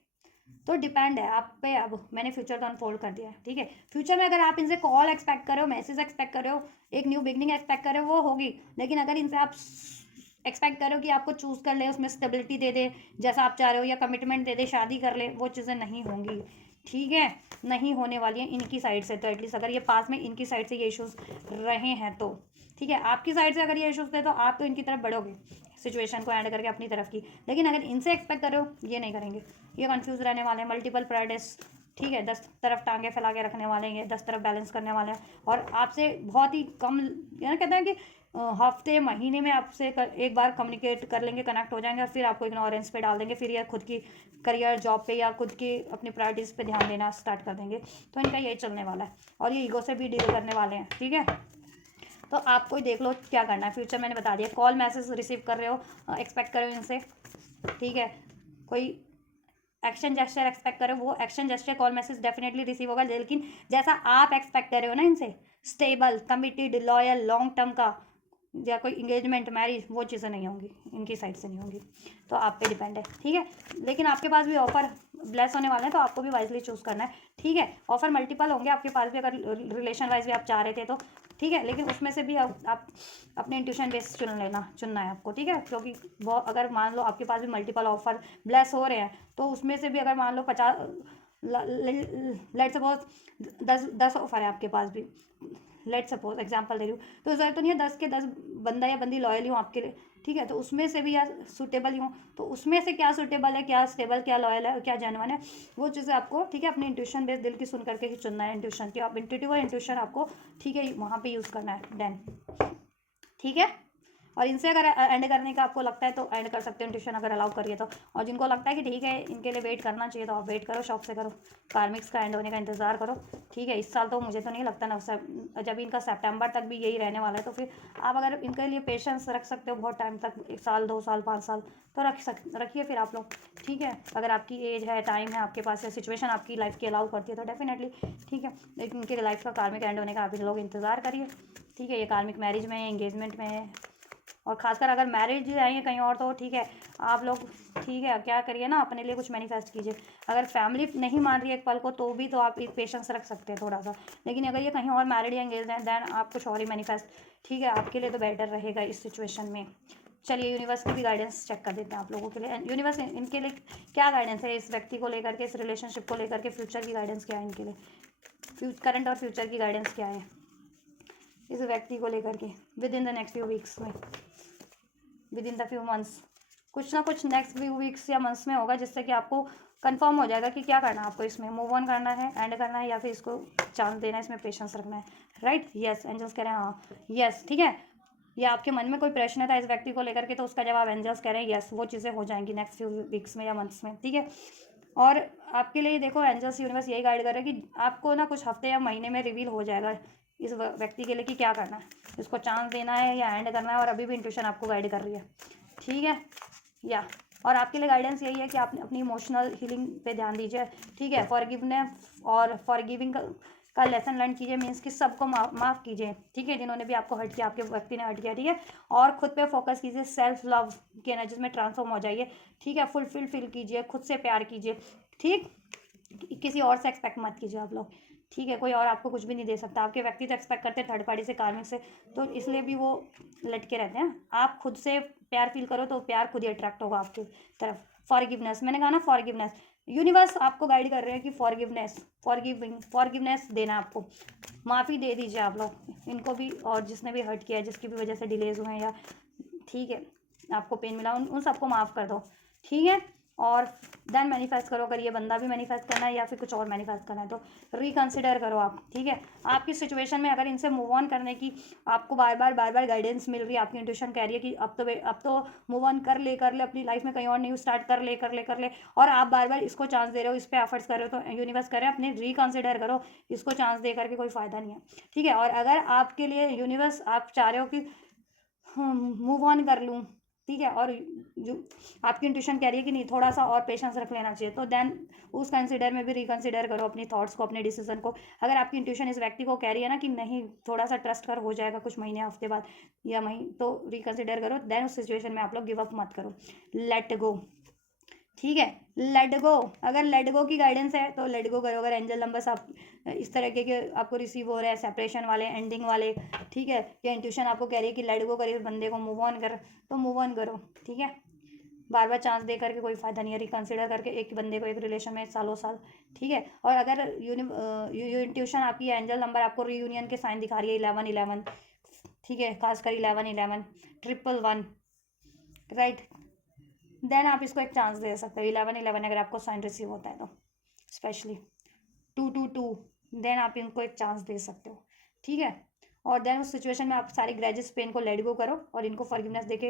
तो डिपेंड है आप पे, अब मैंने फ्यूचर तो अनफोल्ड कर दिया है, ठीक है, फ्यूचर में अगर आप इनसे कॉल एक्सपेक्ट कर रहे हो, मैसेज एक्सपेक्ट कर रहे हो, एक न्यू बिगनिंग एक्सपेक्ट कर रहे हो वो होगी, लेकिन अगर इनसे आप एक्सपेक्ट करो कि आपको चूज़ कर ले, उसमें स्टेबिलिटी दे दे जैसा आप चाह रहे हो, या कमिटमेंट दे दे, शादी कर ले, वो चीज़ें नहीं होंगी, ठीक है, नहीं होने वाली हैं इनकी साइड से, तो एटलीस्ट अगर ये पास में इनकी साइड से ये इश्यूज रहे हैं तो, ठीक है, आपकी साइड से अगर ये इश्यूज थे तो आप तो इनकी तरफ बढ़ोगे सिचुएशन को एंड करके अपनी तरफ की, लेकिन अगर इनसे एक्सपेक्ट कर रहे हो ये नहीं करेंगे, ये कंफ्यूज रहने वाले हैं, मल्टीपल प्रायोरिटीज, ठीक है, 10 तरफ टांगे फैला के रखने वाले हैं, 10 तरफ बैलेंस करने वाले हैं, और आपसे बहुत ही कम, यानी कहते हैं कि हफ्ते महीने में आपसे एक बार कम्युनिकेट कर लेंगे, कनेक्ट हो जाएंगे, और फिर आपको इग्नोरेंस पे डाल देंगे, फिर ये खुद की करियर जॉब पे या खुद की अपनी प्रायोरिटीज़ पे ध्यान देना स्टार्ट कर देंगे, तो इनका यही चलने वाला है, और ये ईगो से भी डील करने वाले हैं, ठीक है, तो आपको ही देख लो क्या करना है फ्यूचर, मैंने बता दिया, कॉल मैसेज रिसीव कर रहे हो, एक्सपेक्ट कर रहे हो इनसे, ठीक है, कोई एक्शन जेस्चर एक्सपेक्ट करो, वो action gesture call message definitely receive होगा, लेकिन जैसा आप एक्सपेक्ट कर रहे हो ना इनसे, stable, committed, loyal, long term का, या कोई इंगेजमेंट, मैरिज, वो चीज़ें नहीं होंगी इनकी साइड से, नहीं होंगी, तो आप पे डिपेंड है, ठीक है, लेकिन आपके पास भी ऑफर ब्लेस होने वाले हैं, तो आपको भी वाइजली चूज़ करना है, ठीक है, ऑफर मल्टीपल होंगे आपके पास भी, अगर रिलेशन वाइज भी आप चाह रहे थे तो, ठीक है, लेकिन उसमें से भी आप अपने इंट्यूशन बेस चुनना है आपको, ठीक है, क्योंकि वो अगर मान लो आपके पास भी मल्टीपल ऑफर ब्लेस हो रहे हैं, तो उसमें से भी अगर मान लो 50 लेट सपोज 10 ऑफर है आपके पास भी, लेट सपोज एग्जांपल दे रही हूँ, तो ज़रूरत तो नहीं है 10 के 10 बंदा या बंदी लॉयल हूँ आपके लिए, ठीक है, तो उसमें से भी यार सूटेबल हूँ, तो उसमें से क्या सूटेबल है, क्या स्टेबल, क्या लॉयल है, क्या जेन्युइन है, वो चीज़ें आपको, ठीक है, अपनी इंट्यूशन बेस दिल की सुन करके ही चुनना है, इंट्यूशन की आप इंट्यूटिव और इंट्यूशन आपको, ठीक है, वहाँ पे यूज़ करना है। देन ठीक है, और इनसे अगर एंड करने का आपको लगता है तो एंड कर सकते हो इंट्यूशन अगर अलाउ करिए तो, और जिनको लगता है कि ठीक है इनके लिए वेट करना चाहिए तो आप वेट करो, शौक से करो, कार्मिक्स का एंड होने का इंतजार करो, ठीक है। इस साल तो मुझे तो नहीं लगता ना, जब इनका सितंबर तक भी यही रहने वाला है, तो फिर आप अगर इनके लिए पेशेंस रख सकते हो बहुत टाइम तक, 1 साल 2 साल 5 साल, तो रखिए फिर आप लोग, ठीक है। अगर आपकी एज है, टाइम है आपके पास, या सिचुएशन आपकी लाइफ की अलाउ करती है तो डेफिनेटली ठीक है, लेकिन उनके लाइफ का कार्मिक एंड होने का आप लोग इंतज़ार करिए, ठीक है। ये कार्मिक मैरिज में है, एंगेजमेंट में है, और खासकर अगर मैरिज है कहीं और तो ठीक है आप लोग, ठीक है, क्या करिए ना, अपने लिए कुछ मैनिफेस्ट कीजिए। अगर फैमिली नहीं मान रही है एक पल को तो भी तो आप एक पेशेंस रख सकते हैं थोड़ा सा, लेकिन अगर ये कहीं और मैरिड या एंगेज हैं देन आप कुछ और ही मैनिफेस्ट, ठीक है, आपके लिए तो बेटर रहेगा इस सिचुएशन में। चलिए यूनिवर्स की भी गाइडेंस चेक कर देते हैं आप लोगों के लिए। यूनिवर्स इनके लिए क्या गाइडेंस है, इस व्यक्ति को लेकर के, इस रिलेशनशिप को लेकर के, फ्यूचर की गाइडेंस क्या है इनके लिए, करंट और फ्यूचर की गाइडेंस क्या है इस व्यक्ति को लेकर के within the next few weeks में, within the few months, कुछ ना कुछ नेक्स्ट फ्यू वीक्स या मंथ्स में होगा, जिससे कि आपको कंफर्म हो जाएगा कि क्या करना है आपको, इसमें मूव ऑन करना है, एंड करना है, या फिर इसको चांस देना है, इसमें पेशेंस रखना है। राइट, यस, एंजल्स कह रहे हैं हाँ, यस, ठीक है। या आपके मन में कोई प्रश्न था इस व्यक्ति को लेकर के, तो उसका जवाब एंजल्स कह रहे हैं यस, वो चीज़ें हो जाएंगी नेक्स्ट फ्यू वीक्स में या मंथ्स में, ठीक है। और आपके लिए देखो एंजल्स यूनिवर्स यही गाइड कर रहे हैं कि आपको ना कुछ हफ्ते या महीने में रिवील हो जाएगा इस व्यक्ति के लिए कि क्या करना है, इसको चांस देना है या एंड करना है, और अभी भी इंट्यूशन आपको गाइड कर रही है, ठीक है। या और आपके लिए गाइडेंस यही है कि आप अपनी इमोशनल हीलिंग पे ध्यान दीजिए, ठीक है। फॉरगिवनेस और फॉरगिविंग का लेसन लर्न कीजिए, मीन्स कि सबको माफ़ कीजिए, ठीक है, जिन्होंने भी आपको हर्ट किया, आपके व्यक्ति ने हर्ट किया, ठीक है। और खुद पे फोकस कीजिए, सेल्फ लव की एनर्जी में ट्रांसफॉर्म हो जाइए, ठीक है। फुलफिल फील कीजिए, खुद से प्यार कीजिए, ठीक, किसी और से एक्सपेक्ट मत कीजिए आप लोग, ठीक है। कोई और आपको कुछ भी नहीं दे सकता, आपके व्यक्ति तो एक्सपेक्ट करते हैं थर्ड पार्टी से, कार्मिक से, तो इसलिए भी वो लटके रहते हैं। आप खुद से प्यार फील करो तो प्यार खुद ही अट्रैक्ट होगा आपकी तरफ। फॉरगिवनेस, मैंने कहा ना फॉरगिवनेस, यूनिवर्स आपको गाइड कर रहे हैं कि फॉरगिवनेस देना आपको, माफ़ी दे दीजिए आप लोग इनको भी, और जिसने भी हर्ट किया है, जिसकी भी वजह से डिलेज हुए हैं, या ठीक है आपको पेन मिला, उन सबको माफ़ कर दो, ठीक है। और देन मैनिफेस्ट करो, अगर ये बंदा भी मैनिफेस्ट करना है या फिर कुछ और मैनिफेस्ट करना है तो रिकंसिडर करो आप, ठीक है। आपकी सिचुएशन में अगर इनसे मूव ऑन करने की आपको बार बार गाइडेंस मिल रही है, आपकी इंट्यूशन कह रही है कि अब तो मूव ऑन कर ले अपनी लाइफ में कहीं और न्यू स्टार्ट कर ले, और आप बार बार इसको चांस दे रहे हो, इस पर एफर्ट्स कर रहे हो, तो यूनिवर्स कर रहे हैं अपने रिकंसिडर करो, इसको चांस दे करके कोई फ़ायदा नहीं है, ठीक है। और अगर आपके लिए यूनिवर्स आप चाह रहे हो कि मूव ऑन कर लूँ, ठीक है, और जो आपकी इंट्यूशन कह रही है कि नहीं थोड़ा सा और पेशेंस रख लेना चाहिए, तो देन उस कंसिडर में भी रिकंसिडर करो अपनी थॉट्स को, अपने डिसीजन को। अगर आपकी इंट्यूशन इस व्यक्ति को कह रही है ना कि नहीं थोड़ा सा ट्रस्ट कर, हो जाएगा कुछ महीने हफ्ते बाद या तो रिकंसिडर करो, देन उस सिचुएशन में आप लोग गिव अप मत करो, लेट गो, ठीक है। लेट गो, अगर लेट गो की गाइडेंस है तो लेट गो करो। अगर एंजल नंबर्स आप इस तरह के आपको रिसीव हो रहे हैं, सेपरेशन वाले, एंडिंग वाले, ठीक है, या इंट्यूशन आपको कह रही है कि लेट गो करिए बंदे को, मूव ऑन कर, तो मूव ऑन करो, ठीक है। बार बार चांस दे करके कोई फ़ायदा नहीं है, रिकंसिडर करके एक बंदे को एक रिलेशन में सालों साल, ठीक है। और अगर इंट्यूशन आपकी एंजल नंबर आपको रीयूनियन के साइन दिखा रही है 1111, ठीक है, खासकर 1111, 111, राइट, देन आप इसको एक चांस दे सकते हो। 1111 अगर आपको साइन रिसीव होता है तो, स्पेशली 222, देन आप इनको एक चांस दे सकते हो, ठीक है। और देन उस सिचुएशन में आप सारी ग्रेजेस पेन को लेट गो करो और इनको फॉरगिवनेस देके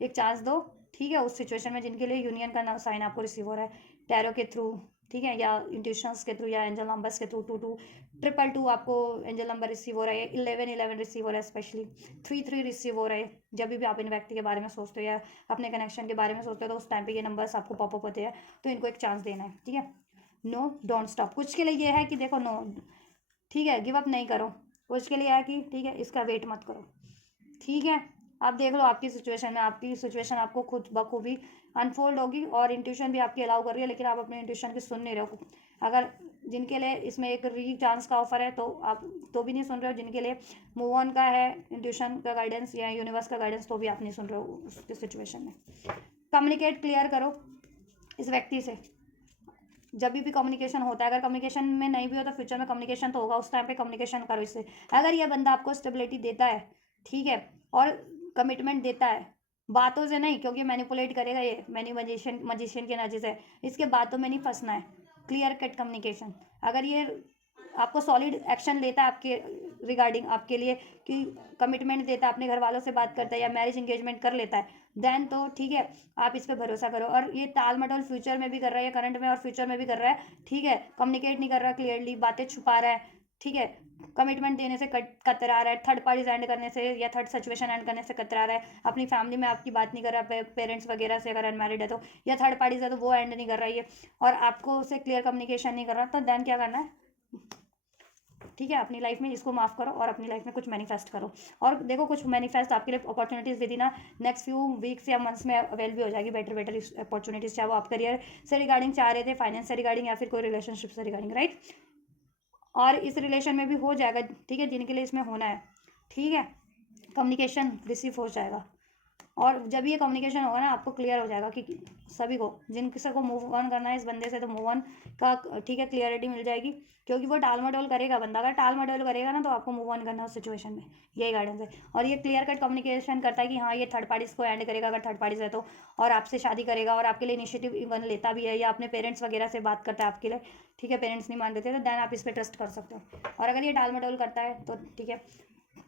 एक चांस दो, ठीक है। उस सिचुएशन में जिनके लिए यूनियन का साइन आपको रिसीव हो रहा है टैरो के थ्रू, ठीक है, या इंट्यूशंस के थ्रू, या एंजल नंबर्स के थ्रू, 2222 आपको एंजल नंबर रिसीव हो रहा है, 1111 रिसीव हो रहा है, स्पेशली 33 रिसीव हो रहा है। जब भी आप इन व्यक्ति के बारे में सोचते हो या अपने कनेक्शन के बारे में सोचते हो तो उस टाइम पे ये नंबर्स आपको पॉपअप होते हैं, तो इनको एक चांस देना है, ठीक है। नो डोंट स्टॉप, कुछ के लिए ये है कि देखो नो, ठीक है, गिव अप नहीं करो, कुछ के लिए है कि ठीक है इसका वेट मत करो, ठीक है। आप देख लो आपकी सिचुएशन आपको खुद बखूबी अनफोल्ड होगी, और इंट्यूशन भी आपकी अलाउ कर रही है, लेकिन आप अपने इंट्यूशन की सुन नहीं रहे हो। अगर जिनके लिए इसमें एक री चांस का ऑफर है तो आप तो भी नहीं सुन रहे हो, जिनके लिए मूव ऑन का है, इंट्यूशन का गाइडेंस या यूनिवर्स का गाइडेंस, तो भी आप नहीं सुन रहे हो उसकी सिचुएशन में। कम्युनिकेट क्लियर करो इस व्यक्ति से। जब भी कम्युनिकेशन होता है, अगर कम्युनिकेशन में नहीं भी हो तो फ्यूचर में कम्युनिकेशन तो होगा, उस टाइम पे कम्युनिकेशन करो इससे। अगर ये बंदा आपको स्टेबिलिटी देता है, ठीक है, और कमिटमेंट देता है, बातों से नहीं, क्योंकि मैनिपुलेट करेगा ये, मजिशियन की एनर्जी से, इसके बातों में नहीं फंसना है। Clear cut communication. अगर ये आपको सॉलिड एक्शन लेता है आपके रिगार्डिंग, आपके लिए कि कमिटमेंट देता है, अपने घर वालों से बात करता है या मैरिज इंगेजमेंट कर लेता है, देन तो ठीक है, आप इस पर भरोसा करो। और ये टाल मटोल फ्यूचर में भी कर रहा है, या करंट में और फ्यूचर में भी कर रहा है, ठीक है, कम्युनिकेट नहीं कर रहा क्लियरली, बातें छुपा रहा है, ठीक है, कमिटमेंट देने से कतरा रहा है, थर्ड पार्टीज एंड करने से या थर्ड सिचुएशन एंड करने से कतरा रहा है, अपनी फैमिली में आपकी बात नहीं कर रहा, पेरेंट्स वगैरह से अगर अनमैरिड है तो, या थर्ड पार्टीज है तो वो एंड नहीं कर रहा है, और आपको उससे क्लियर कम्युनिकेशन नहीं कर रहा, तो देन क्या करना है, ठीक है, अपनी लाइफ में इसको माफ़ करो और अपनी लाइफ में कुछ मैनिफेस्ट करो। और देखो, कुछ मैनिफेस्ट आपके लिए opportunities with in next few weeks या मंथ्स में अवेल भी हो जाएगी, बेटर अपॉर्चुनिटीज़, चाहे वो आप करियर से रिगार्डिंग चाह रहे थे, फाइनेंस से रिगार्डिंग, या फिर कोई रिलेशनशिप से रिगार्डिंग, राइट। और इस रिलेशन में भी हो जाएगा, ठीक है, जिनके लिए इसमें होना है, ठीक है, कम्युनिकेशन रिसीव हो जाएगा। और जब ये कम्युनिकेशन होगा ना, आपको क्लियर हो जाएगा कि सभी को, जिन किसी को मूव ऑन करना है इस बंदे से, तो मूव ऑन का, ठीक है, क्लियरिटी मिल जाएगी, क्योंकि वो टाल मटोल करेगा बंदा। अगर टाल मटोल करेगा ना, तो आपको मूव ऑन करना है उस सिचुएशन में, यही गाइडेंस है। और ये क्लियर कट कम्युनिकेशन करता है कि हाँ, ये थर्ड पार्टीज को एंड करेगा अगर थर्ड पार्टीज है तो, और आपसे शादी करेगा, और आपके लिए इनिशिएटिव इवन लेता भी है, या अपने पेरेंट्स वगैरह से बात करता है आपके लिए, ठीक है, पेरेंट्स नहीं मान देते तो देन आप इस पर ट्रस्ट कर सकते हो। और अगर ये टाल मटोल करता है तो ठीक है,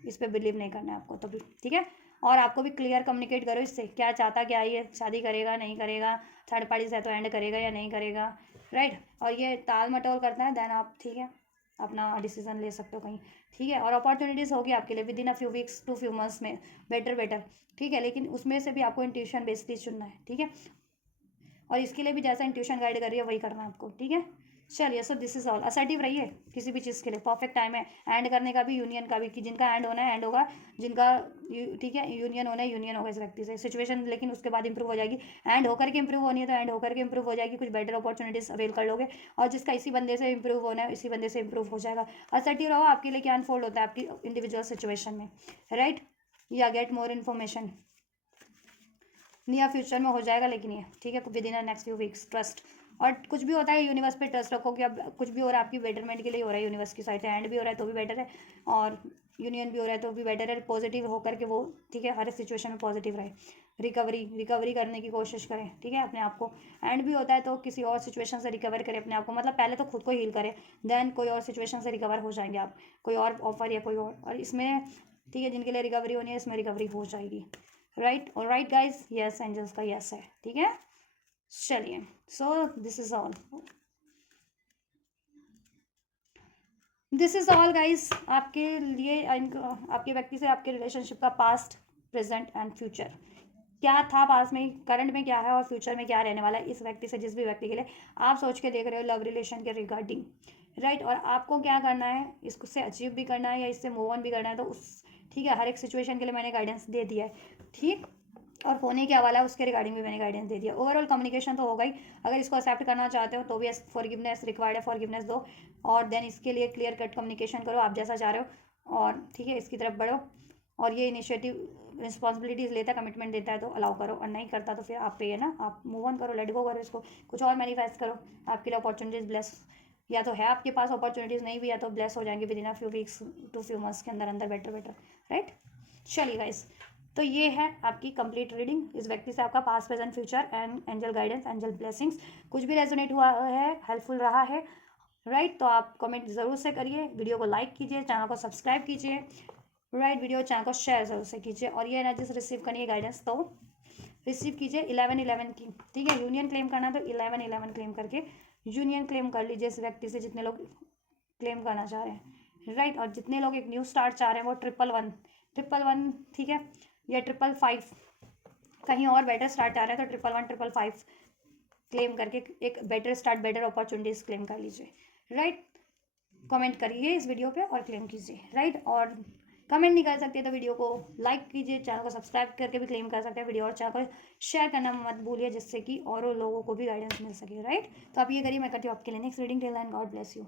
इस पर बिलीव नहीं करना है आपको तो भी, ठीक है। और आपको भी क्लियर कम्युनिकेट करो इससे, क्या चाहता, क्या ये शादी करेगा नहीं करेगा, थर्ड पार्टी से तो एंड करेगा या नहीं करेगा, राइट। और ये टाल मटोल करता है, देन आप, ठीक है, अपना डिसीजन ले सकते हो कहीं, ठीक है। और अपॉर्चुनिटीज़ होगी आपके लिए within a few weeks to few months में, बेटर, ठीक है, लेकिन उसमें से भी आपको इंट्यूशन बेसिकली चुनना है, ठीक है। और इसके लिए भी जैसा इंट्यूशन गाइड कर रही है वही करना है आपको, ठीक है। चलिए, so this is all. Assertive रहिए किसी भी चीज़ के लिए, परफेक्ट टाइम है एंड करने का भी, यूनियन का भी, कि जिनका एंड होना है एंड होगा, जिनका ठीक है यूनियन होना है यूनियन होगा इस व्यक्ति से। सिचुएशन लेकिन उसके बाद इंप्रूव हो जाएगी, एंड होकर के इंप्रूव होनी है तो एंड होकर के इंप्रूव हो जाएगी, कुछ बेटर अपॉर्चुनिटीज अवेल कर लोगे, और जिसका इसी बंदे से इंप्रूव होना है इसी बंदे से इंप्रूव हो जाएगा। असर्टिव रहो, आपके लिए क्या अनफोल्ड होता है आपकी इंडिविजुअल सिचुएशन में, राइट, या get more information near future में हो जाएगा, लेकिन ये ठीक है, with in next few weeks, trust. और कुछ भी होता है यूनिवर्स पे ट्रस्ट रखो कि अब कुछ भी हो रहा है आपकी बेटरमेंट के लिए हो रहा है, यूनिवर्स की साइड से एंड भी हो रहा है तो भी बेटर है, और यूनियन भी हो रहा है तो भी बेटर है, पॉजिटिव होकर के वो, ठीक है, हर एक सिचुएशन में पॉजिटिव रहे, रिकवरी करने की कोशिश करें, ठीक है, अपने आप को। एंड भी होता है तो किसी और सिचुएशन से रिकवर करें अपने आप को, मतलब पहले तो खुद को हील करें, देन कोई और सिचुएशन से रिकवर हो जाएंगे आप, कोई और ऑफर या कोई और इसमें, ठीक है, जिनके लिए रिकवरी होनी है इसमें रिकवरी हो जाएगी, राइट। और राइट गाइज, यस, एंजल्स का यस है, ठीक है। चलिए, so this is all, this is all guys, आपके लिए, आपके व्यक्ति से आपके रिलेशनशिप का पास्ट, प्रेजेंट एंड फ्यूचर, क्या था पास्ट में, करंट में क्या है, और फ्यूचर में क्या रहने वाला है इस व्यक्ति से, जिस भी व्यक्ति के लिए आप सोच के देख रहे हो लव रिलेशन के रिगार्डिंग, राइट। और आपको क्या करना है, इससे अचीव भी करना है या इससे मूव ऑन भी करना है, तो उस, ठीक है, हर एक सिचुएशन के लिए मैंने गाइडेंस दे दिया है, ठीक। और होने क्या वाला है उसके रिगार्डिंग भी मैंने गाइडेंस दे दिया। ओवरऑल कम्युनिकेशन तो होगा ही, अगर इसको एक्सेप्ट करना चाहते हो तो भी फॉरगिवनेस रिक्वायर्ड है, फॉरगिवनेस दो, और देन इसके लिए क्लियर कट कम्युनिकेशन करो आप जैसा चाह रहे हो, और ठीक है, इसकी तरफ बढ़ो। और ये इनिशिएटिव रिस्पॉन्सिबिलिटीज लेता है, कमिटमेंट देता है तो अलाउ करो, और नहीं करता तो फिर आप पे है ना, आप मूव ऑन करो, लेट गो करो इसको, कुछ और मैनिफेस्ट करो, आपके लिए अपॉर्चुनिटीज ब्लेस, या तो है आपके पास अपॉर्चुनिटीज़, नहीं भी या तो ब्लेस हो जाएंगे within a few weeks to few months के अंदर अंदर, बेटर, राइट। चलिए गाइस, तो ये है आपकी कंप्लीट रीडिंग, इस व्यक्ति से आपका past present future and angel guidance, angel blessings. कुछ भी रेजोनेट हुआ है, हेल्पफुल रहा है, राइट, तो आप कमेंट ज़रूर से करिए, वीडियो को लाइक कीजिए, चैनल को सब्सक्राइब कीजिए, राइट, वीडियो चैनल को शेयर ज़रूर से कीजिए। और ये एनर्जीज रिसीव करनी है गाइडेंस तो रिसीव कीजिए 11-11 की, ठीक है। यूनियन क्लेम करना तो 11-11 क्लेम करके यूनियन क्लेम कर लीजिए इस व्यक्ति से, जितने लोग क्लेम करना चाह रहे हैं, राइट। और जितने लोग एक न्यू स्टार्ट चाह रहे हैं वो 111, ठीक है, या 555, कहीं और बेटर स्टार्ट आ रहा है तो 111, 555 क्लेम करके एक better start, better opportunities claim कर लीजिए, राइट। कमेंट करिए इस वीडियो पे और क्लेम कीजिए, राइट। और कमेंट नहीं कर सकते तो वीडियो को लाइक कीजिए, चैनल को सब्सक्राइब करके भी क्लेम कर सकते हैं वीडियो, और चैनल को शेयर करना मत भूलिए, जिससे कि और लोगों को भी गाइडेंस मिल सके, राइट। तो आप ये करिए, मैं करती हूँ आपके लिए next reading. Till then God bless you.